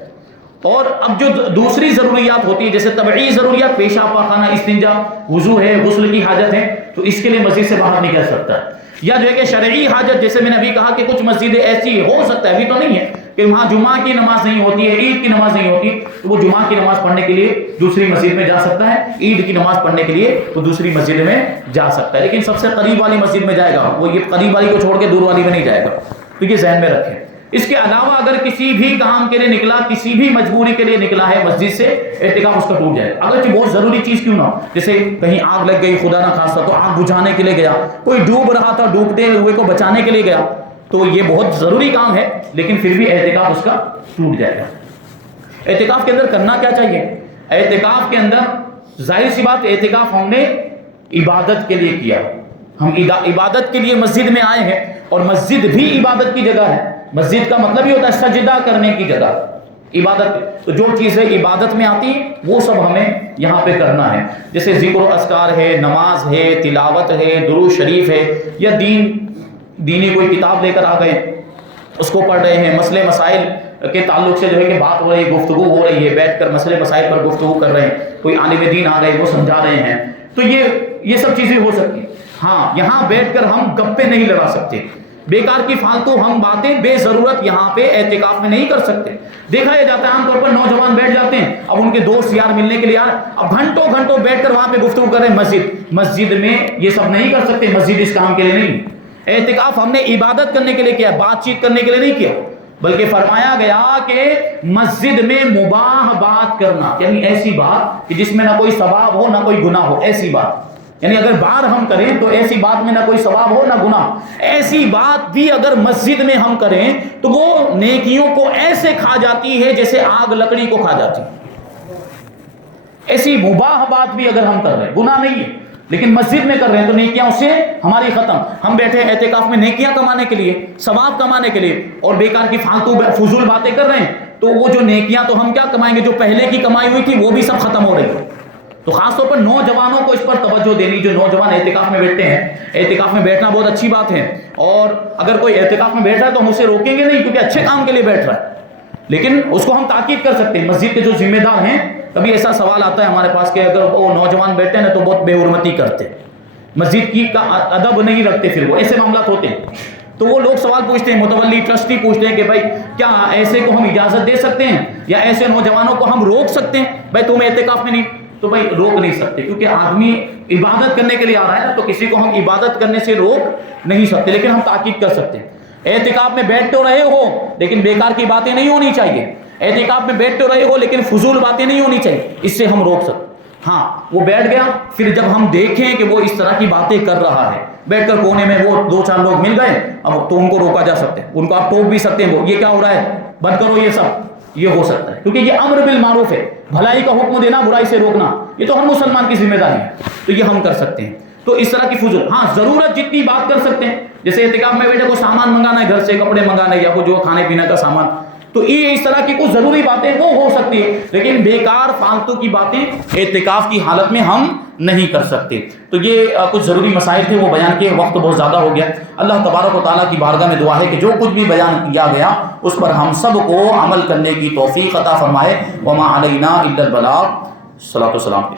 اور اب جو دوسری ضروریات ہوتی ہے جیسے طبعی ضروریات، پیشاب پاخانہ، استنجا، وضو ہے، غسل کی حاجت ہے، تو اس کے لیے مسجد سے باہر نکل سکتا ہے۔ یا جو ہے کہ شرعی حاجت، جیسے میں نے ابھی کہا کہ کچھ مسجدیں ایسی ہو سکتا ہے، ابھی تو نہیں ہے، کہ وہاں جمعہ کی نماز نہیں ہوتی ہے، عید کی نماز نہیں ہوتی، تو وہ جمعہ کی نماز پڑھنے کے لیے دوسری مسجد میں جا سکتا ہے، عید کی نماز پڑھنے کے لیے وہ دوسری مسجد میں جا سکتا ہے، لیکن سب سے قریب والی مسجد میں جائے گا، وہ یہ قریب والی کو چھوڑ کے دور والی میں نہیں جائے گا، تو یہ ذہن میں رکھیں۔ اس کے علاوہ اگر کسی بھی کام کے لیے نکلا، کسی بھی مجبوری کے لیے نکلا ہے مسجد سے، اعتکاف اس کا ٹوٹ جائے گا، اگرچہ بہت ضروری چیز کیوں نہ ہو، جیسے کہیں آگ لگ گئی خدا نہ خواستہ تو آگ بجھانے کے لیے گیا، کوئی ڈوب رہا تھا ڈوبتے ہوئے کو بچانے کے لیے گیا، تو یہ بہت ضروری کام ہے، لیکن پھر بھی اعتکاف اس کا ٹوٹ جائے گا۔ اعتکاف کے اندر کرنا کیا چاہیے؟ اعتکاف کے اندر ظاہر سی بات، اعتکاف ہم نے عبادت کے لیے کیا، ہم عبادت کے لیے مسجد میں آئے ہیں، اور مسجد بھی عبادت کی جگہ ہے۔ مسجد کا مطلب ہی ہوتا ہے سجدہ کرنے کی جگہ، عبادت، تو جو چیزیں عبادت میں آتی وہ سب ہمیں یہاں پہ کرنا ہے، جیسے ذکر و اذکار ہے، نماز ہے، تلاوت ہے، درود شریف ہے، یا دینی کوئی کتاب لے کر آ گئے اس کو پڑھ رہے ہیں، مسئلے مسائل کے تعلق سے جو ہے کہ بات ہو رہی ہے، گفتگو ہو رہی ہے، بیٹھ کر مسئلے مسائل پر گفتگو کر رہے ہیں، کوئی عالم دین آ رہے وہ سمجھا رہے ہیں، تو یہ سب چیزیں ہو سکتی ہیں۔ ہاں یہاں بیٹھ کر ہم گپے نہیں لڑا سکتے، بیکار کی فالتو ہم باتیں بے ضرورت یہاں پہ اعتکاف میں نہیں کر سکتے۔ دیکھا یہ جاتا ہے عام طور پر نوجوان بیٹھ جاتے ہیں، اب ان کے دوست یار ملنے کے لیے اب گھنٹوں گھنٹوں بیٹھ کر وہاں پہ گفتگو کر رہے ہیں۔ مسجد میں یہ سب نہیں کر سکتے، مسجد اس کام کے لیے نہیں۔ اعتکاف ہم نے عبادت کرنے کے لیے کیا، بات چیت کرنے کے لیے نہیں کیا، بلکہ فرمایا گیا کہ مسجد میں مباح بات کرنا، یعنی ایسی بات کہ جس میں نہ کوئی ثواب ہو نہ کوئی گناہ ہو، ایسی بات، یعنی اگر بار ہم کریں تو ایسی بات میں نہ کوئی ثواب ہو نہ گناہ، ایسی بات بھی اگر مسجد میں ہم کریں تو وہ نیکیوں کو ایسے کھا جاتی ہے جیسے آگ لکڑی کو کھا جاتی ہے۔ ایسی مباح بات بھی اگر ہم کر رہے ہیں، گناہ نہیں ہے لیکن مسجد میں کر رہے ہیں تو نیکیاں اس سے ہماری ختم۔ ہم بیٹھے اعتکاف میں نیکیاں کمانے کے لیے، ثواب کمانے کے لیے، اور بیکار کی فالتو فضول باتیں کر رہے ہیں، تو وہ جو نیکیاں تو ہم کیا کمائیں گے، جو پہلے کی کمائی ہوئی تھی وہ بھی سب ختم ہو رہی ہے۔ تو خاص طور پر نوجوانوں کو اس پر توجہ دینی، جو نوجوان اعتکاف میں بیٹھتے ہیں، اعتکاف میں بیٹھنا بہت اچھی بات ہے، اور اگر کوئی اعتکاف میں بیٹھ رہا ہے تو ہم اسے روکیں گے نہیں کیونکہ اچھے کام کے لیے بیٹھ رہا ہے، لیکن اس کو ہم تاکید کر سکتے ہیں۔ مسجد کے جو ذمہ دار ہیں، کبھی ایسا سوال آتا ہے ہمارے پاس کہ اگر وہ نوجوان بیٹھتے ہیں تو بہت بے حرمتی کرتے ہیں، مسجد کی کا ادب نہیں رکھتے، پھر وہ ایسے معاملات ہوتے ہیں، تو وہ لوگ سوال پوچھتے ہیں، متولی ٹرسٹی پوچھتے ہیں کہ بھائی کیا ایسے کو ہم اجازت دے سکتے ہیں یا ایسے نوجوانوں کو ہم روک سکتے ہیں؟ بھائی تم اعتکاف میں نہیں، تو بھائی روک نہیں سکتے کیونکہ آدمی عبادت کرنے کے لیے آ رہا ہے نا، تو کسی کو ہم عبادت کرنے سے روک نہیں سکتے، لیکن ہم تاکید کر سکتے ہیں۔ اعتکاف میں بیٹھ تو رہے ہو لیکن بیکار کی باتیں نہیں ہونی چاہیے، اعتکاف میں بیٹھ تو رہے ہو لیکن فضول باتیں نہیں ہونی چاہیے، اس سے ہم روک سکتے۔ ہاں وہ بیٹھ گیا، پھر جب ہم دیکھیں کہ وہ اس طرح کی باتیں کر رہا ہے، بیٹھ کر کونے میں وہ 2-4 لوگ مل گئے، اب تو ان کو روکا جا سکتے ہیں، ان کو آپ ٹوک بھی سکتے ہیں، وہ یہ کیا ہو رہا ہے، بند کرو یہ سب، یہ ہو سکتا ہے کیونکہ یہ امر بالمعروف ہے، بھلائی کا حکم دینا، برائی سے روکنا، یہ تو ہر مسلمان کی ذمہ داری ہے، تو یہ ہم کر سکتے ہیں۔ تو اس طرح کی فضول، ہاں ضرورت جتنی بات کر سکتے ہیں، جیسے اعتکاف میں بیٹھے کو سامان منگانا ہے، گھر سے کپڑے منگانا ہے یا کوئی جو کھانے پینے کا سامان، تو یہ اس طرح کی کچھ ضروری باتیں وہ ہو سکتی ہے، لیکن بیکار فالتو کی باتیں اعتکاف کی حالت میں ہم نہیں کر سکتے۔ تو یہ کچھ ضروری مسائل تھے، وہ بیان کیے، وقت بہت زیادہ ہو گیا۔ اللہ تبارک و تعالیٰ کی بارگاہ میں دعا ہے کہ جو کچھ بھی بیان کیا گیا اس پر ہم سب کو عمل کرنے کی توفیق عطا فرمائے۔ وما علینا الا البلاغ۔ صلاۃ و سلام۔